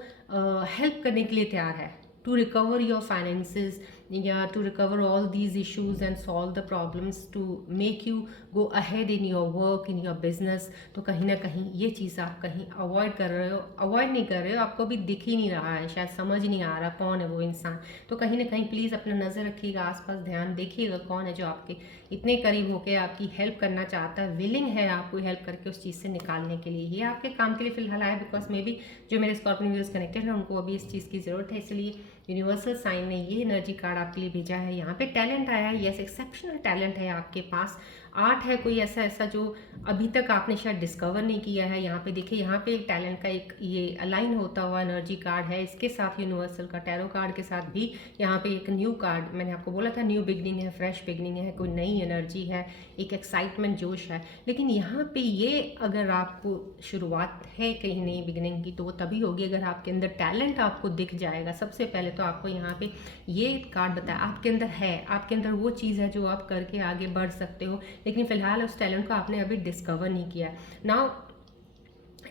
हेल्प करने के लिए तैयार है टू रिकवर योर फाइनेंसेस, या to recover all these issues and solve the problems to make you go ahead in your work, in your business, तो कहीं ना कहीं ये चीज़ आप कहीं अवॉइड कर रहे हो, अवॉइड नहीं कर रहे हो, आपको भी दिख ही नहीं रहा है, शायद समझ नहीं आ रहा कौन है वो इंसान। तो कहीं ना कहीं प्लीज़ अपना नज़र रखिएगा, आसपास ध्यान देखिएगा कौन है जो आपके इतने करीब होकर आपकी हेल्प करना चाहता है, विलिंग है आपको हेल्प करके उस चीज़ से निकालने के लिए। ये आपके काम के लिए फिलहाल आया, बिकॉज मे बी जो मेरे स्कॉर्पियो व्यूअर्स कनेक्टेड हैं उनको अभी इस चीज़ की ज़रूरत है, इसलिए यूनिवर्सल साइन ने ये एनर्जी कार्ड आपके लिए भेजा है। यहाँ पे टैलेंट आया है, यस एक्सेप्शनल टैलेंट है आपके पास, आर्ट है कोई ऐसा ऐसा जो अभी तक आपने शायद डिस्कवर नहीं किया है। यहाँ पे देखिए, यहाँ पे एक टैलेंट का एक ये अलाइन होता हुआ एनर्जी कार्ड है, इसके साथ यूनिवर्सल का टैरो कार्ड के साथ भी यहाँ पे एक न्यू कार्ड, मैंने आपको बोला था न्यू बिगनिंग है, फ्रेश बिगनिंग है, कोई नई एनर्जी है, एक एक्साइटमेंट जोश है। लेकिन यहाँ पे ये अगर आपको शुरुआत है कहीं नई बिगनिंग की तो वो तभी होगी अगर आपके अंदर टैलेंट आपको दिख जाएगा। सबसे पहले तो आपको यहाँ पे ये कार्ड बताया आपके अंदर है, आपके अंदर वो चीज़ है जो आप करके आगे बढ़ सकते हो, लेकिन फिलहाल उस टैलेंट को आपने अभी डिस्कवर नहीं किया। Now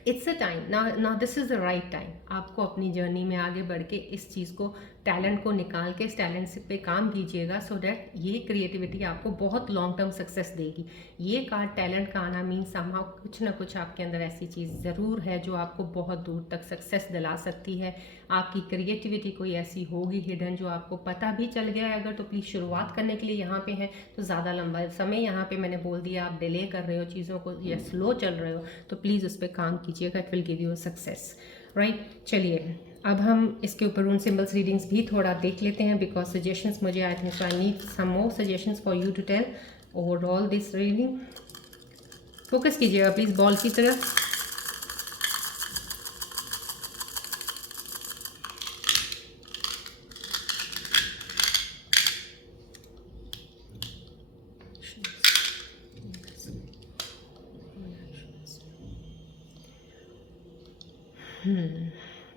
it's a time, now this is the right time आपको अपनी जर्नी में आगे बढ़ के इस चीज़ को, टैलेंट को निकाल के इस टैलेंट से पे काम कीजिएगा, सो डैट ये क्रिएटिविटी आपको बहुत लॉन्ग टर्म सक्सेस देगी। ये कार्ड टैलेंट का आना मीन्स समहाउ कुछ ना कुछ आपके अंदर ऐसी चीज़ ज़रूर है जो आपको बहुत दूर तक सक्सेस दिला सकती है। आपकी क्रिएटिविटी कोई ऐसी होगी हिडन जो आपको पता भी चल गया है अगर, तो प्लीज़ शुरुआत करने के लिए यहाँ पे है तो ज़्यादा लंबा समय यहाँ पे मैंने बोल दिया, आप डिले कर रहे हो चीज़ों को या स्लो चल रहे हो तो प्लीज़ उस पर काम कीजिएगा, it will give you success, right. चलिए अब हम इसके ऊपर रून सिंबल्स रीडिंग्स भी थोड़ा देख लेते हैं, बिकॉज सजेशंस मुझे I think so I need some more suggestions for you to tell overall this reading. Focus कीजिएगा प्लीज़ बॉल की तरफ।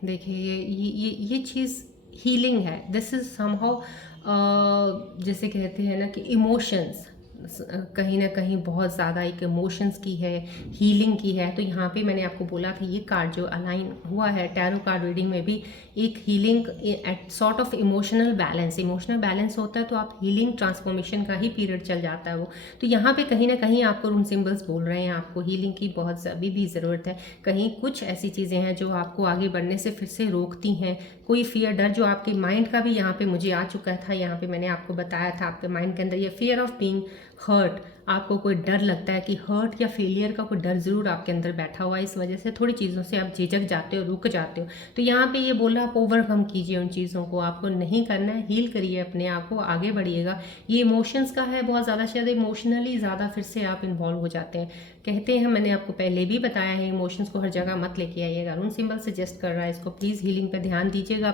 देखिए ये चीज़ हीलिंग है, दिस इज़ समहाउ जैसे कहते हैं ना कि इमोशंस कहीं ना कहीं बहुत ज़्यादा एक इमोशंस की है, हीलिंग की है। तो यहाँ पे मैंने आपको बोला था ये कार्ड जो अलाइन हुआ है टैरो कार्ड रीडिंग में भी एक healing at sort of emotional balance होता है, तो आप हीलिंग ट्रांसफॉर्मेशन का ही पीरियड चल जाता है वो। तो यहाँ पे कहीं ना कहीं आपको रून सिंबल्स बोल रहे हैं आपको हीलिंग की बहुत अभी भी ज़रूरत है। कहीं कुछ ऐसी चीज़ें हैं जो आपको आगे बढ़ने से फिर से रोकती हैं, कोई फियर डर जो आपके माइंड का भी यहाँ पे मुझे आ चुका था। यहाँ पे मैंने आपको बताया था आपके माइंड के अंदर ये फियर ऑफ बीइंग हर्ट, आपको कोई डर लगता है कि हर्ट या फेलियर का कोई डर ज़रूर आपके अंदर बैठा हुआ है, इस वजह से थोड़ी चीज़ों से आप झिझक जाते हो, रुक जाते हो। तो यहाँ पे ये बोला आप ओवरकम कीजिए उन चीज़ों को, आपको नहीं करना है, हील करिए अपने आप को, आगे बढ़िएगा। ये इमोशंस का है बहुत ज़्यादा, शायद इमोशनली ज़्यादा फिर से आप इन्वॉल्व हो जाते हैं। कहते हैं, मैंने आपको पहले भी बताया है, इमोशंस को हर जगह मत लेके आइएगा। रून सिंबल सजेस्ट कर रहा है इसको, प्लीज़ हीलिंग पर ध्यान दीजिएगा,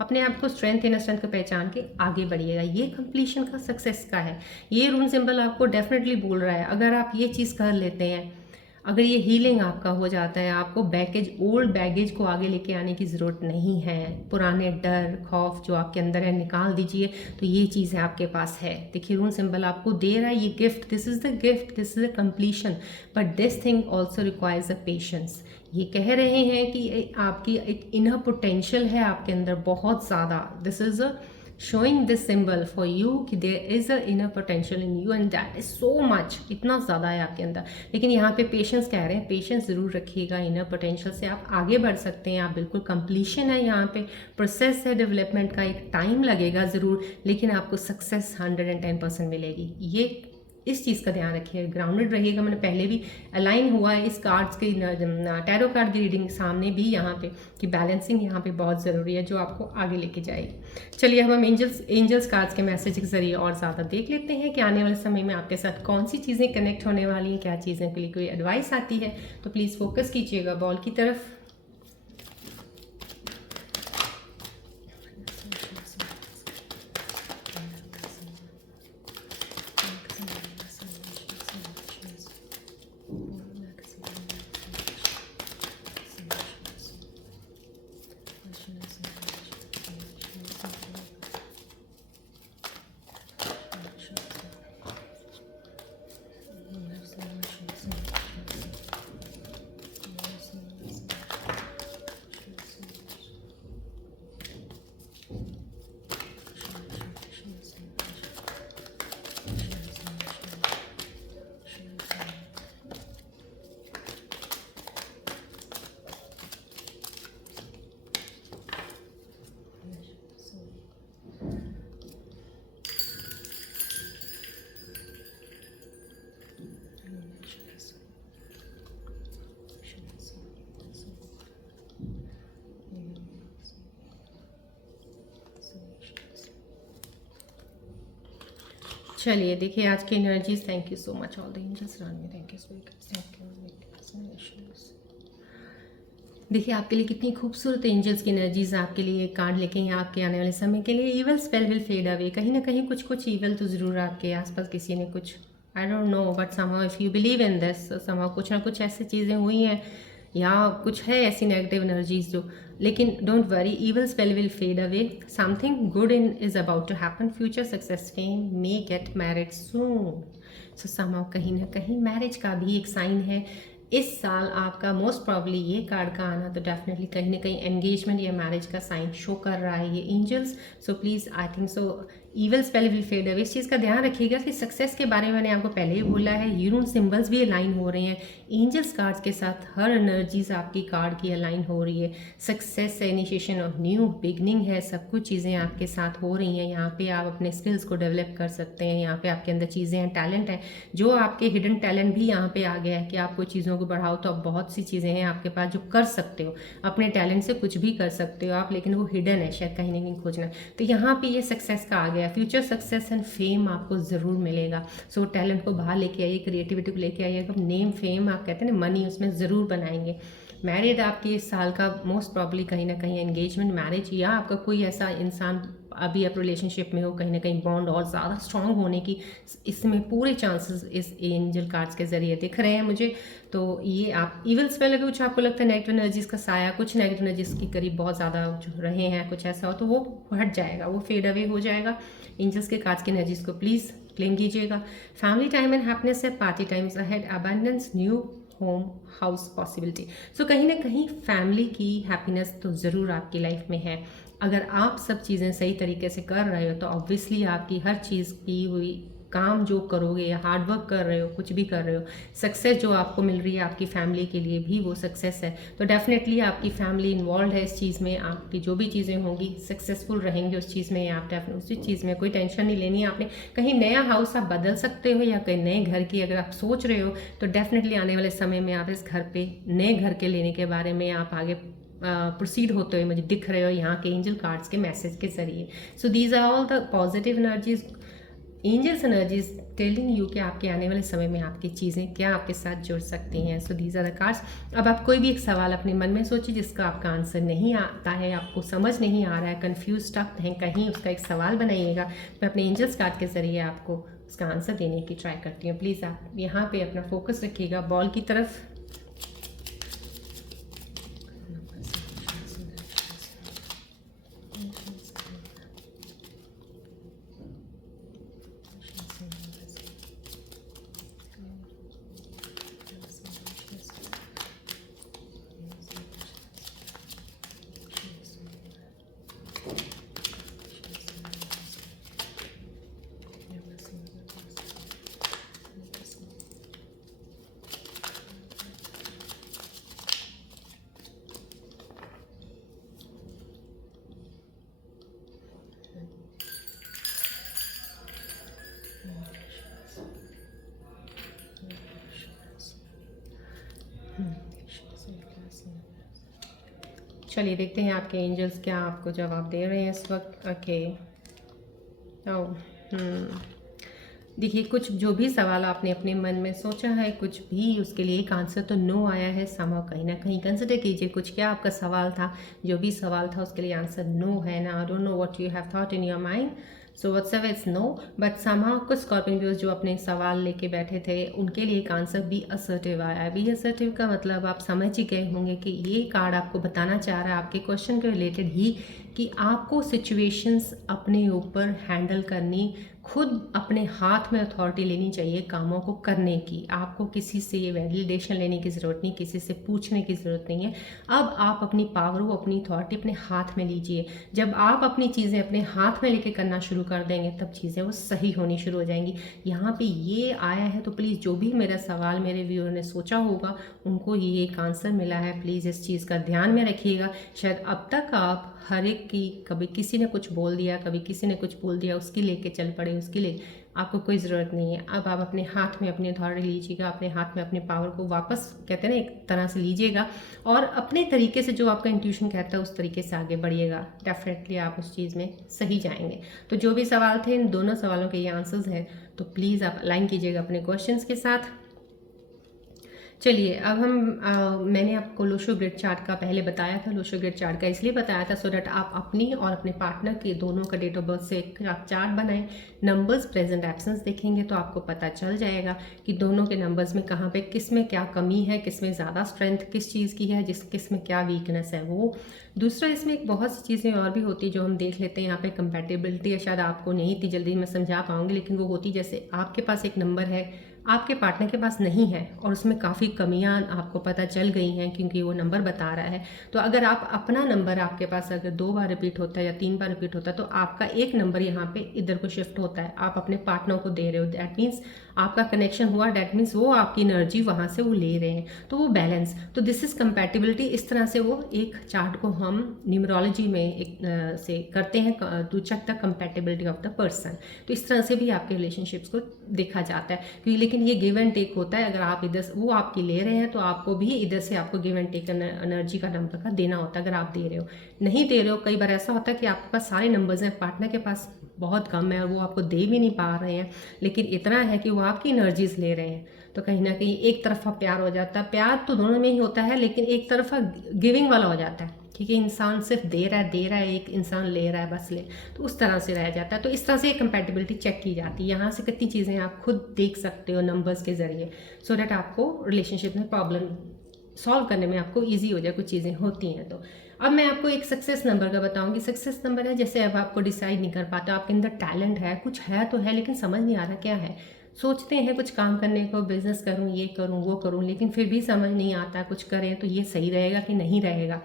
अपने आप को स्ट्रेंथ इन स्ट्रेंथ को पहचान के आगे बढ़िएगा। ये कंप्लीशन का सक्सेस का है, ये रून सिंबल आपको डेफिनेटली बोल रहा है। अगर आप ये चीज़ कर लेते हैं, अगर ये हीलिंग आपका हो जाता है, आपको ओल्ड बैगेज को आगे लेके आने की ज़रूरत नहीं है। पुराने डर खौफ जो आपके अंदर है निकाल दीजिए, तो ये चीज़ है आपके पास है। देखिए रून सिंबल आपको दे रहा है ये gift, this is the gift, this is the completion, but this thing also requires a patience. ये कह रहे हैं कि आपकी एक इनर पोटेंशियल है आपके अंदर बहुत ज़्यादा, this is a showing this symbol for you कि there is a inner potential in you and that is so much, इतना ज़्यादा है आपके अंदर। लेकिन यहाँ पे पेशेंस कह रहे हैं, पेशेंस ज़रूर रखिएगा, इनर पोटेंशियल से आप आगे बढ़ सकते हैं। आप बिल्कुल कंप्लीशन है, यहाँ पे प्रोसेस है डेवलपमेंट का, एक टाइम लगेगा ज़रूर, लेकिन आपको सक्सेस 110% मिलेगी। ये इस चीज़ का ध्यान रखिए, ग्राउंडेड रहिएगा। मैंने पहले भी अलाइन हुआ है इस कार्ड्स की टैरो कार्ड की रीडिंग के सामने भी यहाँ पे कि बैलेंसिंग यहाँ पे बहुत ज़रूरी है जो आपको आगे लेके जाएगी। चलिए हम एंजल्स कार्ड्स के मैसेज के ज़रिए और ज़्यादा देख लेते हैं कि आने वाले समय में आपके साथ कौन सी चीज़ें कनेक्ट होने वाली हैं, क्या चीज़ें के लिए कोई एडवाइस आती है। तो प्लीज़ फोकस कीजिएगा बॉल की तरफ। चलिए देखिए आज की energies, thank you so much all the angels around me, thank you so much, thank you. देखिए आपके लिए कितनी खूबसूरत एंजल्स की एनर्जीज आपके लिए कार्ड लेके हैं आपके आने वाले समय के लिए। Evil spell will fade away, कहीं ना कहीं कुछ कुछ ईवल तो ज़रूर आपके आसपास किसी ने कुछ, आई don't no, but somehow if you believe in this, somehow कुछ ना कुछ ऐसी चीज़ें हुई हैं या कुछ है ऐसी नेगेटिव एनर्जीज जो, लेकिन don't worry, evil spell will fade away, something good in is about to happen, future success, fame, may get married soon. So somehow कहीं ना कहीं मैरिज का भी एक साइन है इस साल आपका। मोस्ट प्रॉब्ली ये कार्ड का आना तो डेफिनेटली कहीं ना कहीं एंगेजमेंट या मैरिज का साइन शो कर रहा है ये angels. So please I think so evil spell will fade away. इस चीज़ का ध्यान रखिएगा कि सक्सेस के बारे में मैंने आपको पहले ही बोला है, यूरोन सिंबल्स भी अलाइन हो रहे हैं एंजल्स कार्ड्स के साथ, हर एनर्जीज आपकी कार्ड की अलाइन हो रही है। सक्सेस है, इनिशिएशन ऑफ न्यू बिगनिंग है, सब कुछ चीज़ें आपके साथ हो रही हैं। यहाँ पे आप अपने स्किल्स को डेवलप कर सकते हैं, यहाँ पे आपके अंदर चीज़ें हैं, टैलेंट है, जो आपके हिडन टैलेंट भी यहाँ पे आ गया है कि आपको चीज़ों को बढ़ाओ तो अब बहुत सी चीज़ें हैं आपके पास जो कर सकते हो, अपने टैलेंट से कुछ भी कर सकते हो आप, लेकिन वो हिडन है, शायद कहीं ना कहीं खोजना। तो यहाँ पे ये सक्सेस का आ गया, फ्यूचर सक्सेस एंड फेम आपको ज़रूर मिलेगा। सो टैलेंट को बाहर लेके आइए, क्रिएटिविटी को लेके आइए, नेम फेम आप कहते हैं ना, मनी उसमें ज़रूर बनाएंगे। मैरिड आपके इस साल का मोस्ट प्रॉब्ली कहीं ना कहीं एंगेजमेंट, मैरिज, या आपका कोई ऐसा इंसान अभी आप रिलेशनशिप में हो, कहीं ना कहीं बॉन्ड और ज़्यादा स्ट्रांग होने की इसमें पूरे चांसेस इस एंजल कार्ड्स के जरिए दिख रहे हैं मुझे। तो ये आप ईवल स्पेल अगर कुछ आपको लगता है नेगेटिव एनर्जीज का साया कुछ नेगेटिव एनर्जीज के करीब बहुत ज़्यादा जो रहे हैं, कुछ ऐसा हो तो वो हट जाएगा, वो फेड अवे हो जाएगा। एंजल्स के कार्ड्स की एनर्जीज को प्लीज़ क्लेम कीजिएगा। फैमिली टाइम एंड हैप्पीनेस है, party times ahead, abundance, new home house possibility. So कहीं ना कहीं फैमिली की हैप्पीनेस तो ज़रूर आपकी लाइफ में है। अगर आप सब चीज़ें सही तरीके से कर रहे हो तो ऑब्वियसली आपकी हर चीज़ की हुई काम जो करोगे या हार्ड वर्क कर रहे हो, कुछ भी कर रहे हो, सक्सेस जो आपको मिल रही है आपकी फैमिली के लिए भी वो सक्सेस है। तो डेफिनेटली आपकी फैमिली इन्वॉल्व है इस चीज़ में, आपकी जो भी चीज़ें होंगी सक्सेसफुल रहेंगे उस चीज़ में, आप डेफिनेट उसी चीज़ में कोई टेंशन नहीं लेनी है आपने। कहीं नया हाउस आप बदल सकते हो या कहीं नए घर की अगर आप सोच रहे हो तो डेफिनेटली आने वाले समय में आप इस घर पे, नए घर के लेने के बारे में आप आगे प्रोसीड होते हुए मुझे दिख रहे हो यहाँ के एंजल कार्ड्स के मैसेज के जरिए। So these are all the positive energies, angels energies telling you कि आपके आने वाले समय में आपकी चीज़ें क्या आपके साथ जुड़ सकती हैं। So these are the cards. अब आप कोई भी एक सवाल अपने मन में सोचिए जिसका आपका आंसर नहीं आता है, आपको समझ नहीं आ रहा है, कन्फ्यूज स्टक हैं कहीं, उसका एक सवाल बनाइएगा। मैं अपने एंजल्स कार्ड के जरिए आपको उसका आंसर देने की ट्राई करती हूँ। प्लीज़ आप यहाँ पे अपना फोकस रखिएगा बॉल की तरफ। चलिए देखते हैं आपके एंजल्स क्या आपको जवाब दे रहे हैं इस वक्त। ओके, देखिए कुछ जो भी सवाल आपने अपने मन में सोचा है, कुछ भी उसके लिए एक आंसर तो नो आया है। समा कहीं ना कहीं कंसिडर कीजिए कुछ क्या आपका सवाल था, जो भी सवाल था उसके लिए आंसर नो है ना। I don't know what you have thought in your mind, so whatever it's no, but somehow कुछ स्कॉर्पियन व्यूअर्स जो अपने सवाल लेके बैठे थे उनके लिए एक आंसर बी असर्टिव आया है। बी असर्टिव का मतलब आप समझ ही गए होंगे कि ये कार्ड आपको बताना चाह रहा है आपके क्वेश्चन के रिलेटेड ही कि आपको सिचुएशंस अपने ऊपर हैंडल करनी, खुद अपने हाथ में अथॉरिटी लेनी चाहिए कामों को करने की। आपको किसी से ये वैलिडेशन लेने की ज़रूरत नहीं, किसी से पूछने की ज़रूरत नहीं है। अब आप अपनी पावर को, अपनी अथॉरिटी अपने हाथ में लीजिए। जब आप अपनी चीज़ें अपने हाथ में लेके करना शुरू कर देंगे तब चीज़ें वो सही होनी शुरू हो जाएंगी। यहाँ पे ये आया है तो प्लीज़ जो भी मेरा सवाल मेरे व्यूअर ने सोचा होगा उनको ये एक आंसर मिला है, प्लीज़ इस चीज़ का ध्यान में रखिएगा। शायद अब तक आप हर एक की, कभी किसी ने कुछ बोल दिया, कभी किसी ने कुछ बोल दिया, उसकी लेके चल पड़े, उसकी ले, आपको कोई ज़रूरत नहीं है। अब आप अपने हाथ में अपनी अथॉरिटी लीजिएगा, अपने हाथ में अपने पावर को वापस, कहते हैं ना, एक तरह से लीजिएगा और अपने तरीके से, जो आपका इंट्यूशन कहता है उस तरीके से आगे बढ़िएगा। डेफिनेटली आप उस चीज़ में सही जाएंगे। तो जो भी सवाल थे, इन दोनों सवालों के ये आंसर्स हैं, तो प्लीज़ आप अलाइन कीजिएगा अपने क्वेश्चंस के साथ। चलिए अब मैंने आपको लोशो ग्रिड चार्ट का पहले बताया था। लोशो ग्रिड चार्ट का इसलिए बताया था सो दैट आप अपनी और अपने पार्टनर के दोनों का डेट ऑफ बर्थ से आप चार्ट बनाएं, नंबर्स प्रेजेंट एब्सेंस देखेंगे तो आपको पता चल जाएगा कि दोनों के नंबर्स में कहाँ पे, किस में क्या कमी है, किस में ज़्यादा स्ट्रेंथ किस चीज़ की है, किस में क्या वीकनेस है वो। दूसरा, इसमें एक बहुत सी चीज़ें और भी होती है जो हम देख लेते हैं। यहाँ पे कंपैटिबिलिटी है, शायद आपको नहीं इतनी जल्दी मैं समझा पाऊँगी, लेकिन वो होती, जैसे आपके पास एक नंबर है, आपके पार्टनर के पास नहीं है और उसमें काफ़ी कमियां आपको पता चल गई हैं क्योंकि वो नंबर बता रहा है। तो अगर आप अपना नंबर, आपके पास अगर 2 बार रिपीट होता है या 3 बार रिपीट होता है, तो आपका एक नंबर यहाँ पे इधर को शिफ्ट होता है, आप अपने पार्टनर को दे रहे हो। दैट मीन्स आपका कनेक्शन हुआ, दैट मीन्स वो आपकी एनर्जी वहाँ से वो ले रहे हैं, तो वो बैलेंस। तो दिस इज कंपैटिबिलिटी। इस तरह से वो एक चार्ट को हम न्यूमरोलॉजी में एक से करते हैं to check the compatibility of the person. तो इस तरह से भी आपके रिलेशनशिप्स को देखा जाता है, क्योंकि लेकिन ये गिव एंड टेक होता है। अगर आप इधर से, वो आपकी ले रहे हैं, तो आपको भी इधर से आपको गिव एंड टेक एनर्जी का नंबर का देना होता है। अगर आप दे रहे हो, नहीं दे रहे हो, कई बार ऐसा होता है कि आपके पास सारे नंबर्स हैं, पार्टनर के पास बहुत कम है और वो आपको दे भी नहीं पा रहे हैं, लेकिन इतना है कि वो आपकी एनर्जीज ले रहे हैं। तो कहीं ना कहीं एक तरफा प्यार हो जाता है। प्यार तो दोनों में ही होता है, लेकिन एक तरफा गिविंग वाला हो जाता है, ठीक है। इंसान सिर्फ दे रहा है, एक इंसान ले रहा है, बस ले, तो उस तरह से रह जाता है। तो इस तरह से कंपैटिबिलिटी चेक की जाती है। यहाँ से कितनी चीज़ें आप खुद देख सकते हो नंबर्स के जरिए, सो डैट आपको रिलेशनशिप में प्रॉब्लम सॉल्व करने में आपको ईजी हो जाए, कुछ चीज़ें होती हैं। तो अब मैं आपको एक सक्सेस नंबर का बताऊंगी। सक्सेस नंबर है, जैसे अब आपको डिसाइड नहीं कर पाते, आपके अंदर टैलेंट है, कुछ है तो है, लेकिन समझ नहीं आ रहा क्या है। सोचते हैं कुछ काम करने को, बिजनेस करूं, ये करूं, वो करूं, लेकिन फिर भी समझ नहीं आता कुछ करें तो ये सही रहेगा कि नहीं रहेगा।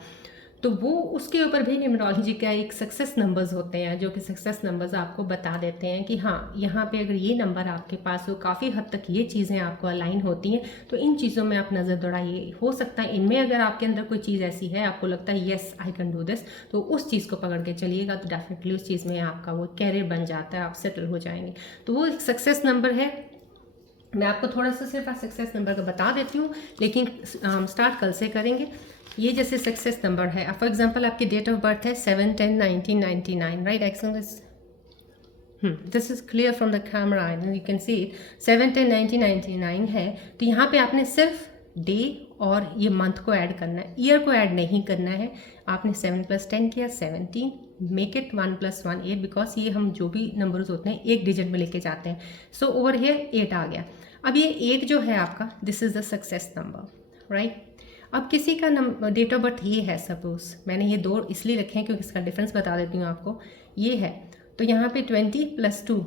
तो वो उसके ऊपर भी न्यूमरोलॉजी का एक सक्सेस नंबर्स होते हैं, जो कि सक्सेस नंबर्स आपको बता देते हैं कि हाँ, यहाँ पे अगर ये नंबर आपके पास हो, काफ़ी हद तक ये चीज़ें आपको अलाइन होती हैं, तो इन चीज़ों में आप नज़र दौड़ाइए। हो सकता है इनमें अगर आपके अंदर कोई चीज़ ऐसी है, आपको लगता है yes I can do this, तो उस चीज़ को पकड़ के चलिएगा, तो डेफिनेटली उस चीज़ में आपका वो कैरियर बन जाता है, आप सेटल हो जाएंगे। तो वो एक सक्सेस नंबर है। मैं आपको थोड़ा सा सिर्फ सक्सेस नंबर का बता देती हूँ, लेकिन हम स्टार्ट कल से करेंगे। ये जैसे सक्सेस नंबर है, फॉर एग्जांपल आपकी डेट ऑफ बर्थ है 7/10/1999, right? This is clear from the camera and you can see it. 7/10/1999 है, तो यहाँ पे आपने सिर्फ डे और ये मंथ को ऐड करना है, ईयर को ऐड नहीं करना है। आपने 7 + 10 किया 17, मेक इट 1 + 1 8, बिकॉज ये हम जो भी नंबर्स होते हैं एक डिजिट में लेके जाते हैं। सो ओवर हियर 8 आ गया। अब ये 8 जो है आपका, this is the success number, right? अब किसी का डेट ऑफ बर्थ ये है, सपोज मैंने ये 2 इसलिए रखे हैं क्योंकि इसका डिफरेंस बता देती हूँ आपको। ये है, तो यहाँ पे 20 + 2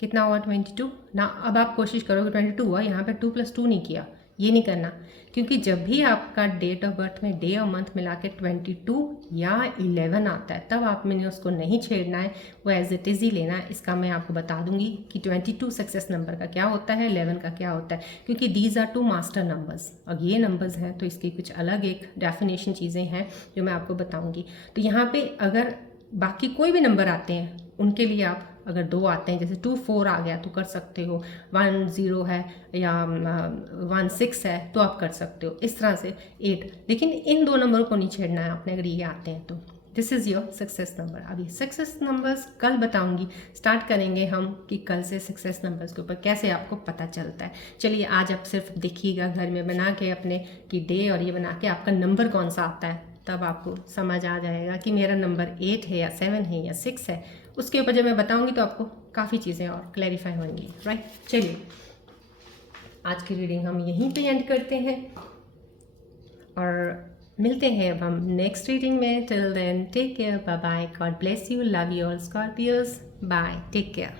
कितना हुआ? 22 ना। अब आप कोशिश करोगे 22 हुआ, यहाँ पे 2 + 2 नहीं किया, ये नहीं करना, क्योंकि जब भी आपका डेट ऑफ बर्थ में डे और मंथ मिला के 22 या 11 आता है, तब आप मैंने उसको नहीं छेड़ना है, वो एज इट इज़ ही लेना है। इसका मैं आपको बता दूंगी कि 22 सक्सेस नंबर का क्या होता है, 11 का क्या होता है, क्योंकि दीज आर 2 मास्टर नंबर्स। अब ये नंबर्स हैं तो इसकी कुछ अलग एक डेफिनेशन चीज़ें हैं जो मैं आपको बताऊँगी। तो यहाँ पे अगर बाकी कोई भी नंबर आते हैं, उनके लिए आप अगर 2 आते हैं, जैसे 2 4 आ गया तो कर सकते हो, 1 0 है या 1 6 है तो आप कर सकते हो, इस तरह से 8। लेकिन इन 2 नंबरों को नहीं छेड़ना है आपने, अगर ये आते हैं तो। This is your success number. अब ये सक्सेस नंबर्स कल बताऊंगी, स्टार्ट करेंगे हम कि कल से सक्सेस नंबर्स के ऊपर कैसे आपको पता चलता है। चलिए आज आप सिर्फ देखिएगा घर में बना के अपने कि डे और ये बना के आपका नंबर कौन सा आता है, तब आपको समझ आ जाएगा कि मेरा नंबर 8 है या 7 है या 6 है। उसके ऊपर जब मैं बताऊंगी तो आपको काफ़ी चीज़ें और क्लैरिफाई होंगी, राइट? चलिए आज की रीडिंग हम यहीं पे एंड करते हैं और मिलते हैं अब हम नेक्स्ट रीडिंग में। Till then take care, bye bye, God bless you, love you all Scorpios, bye, take care.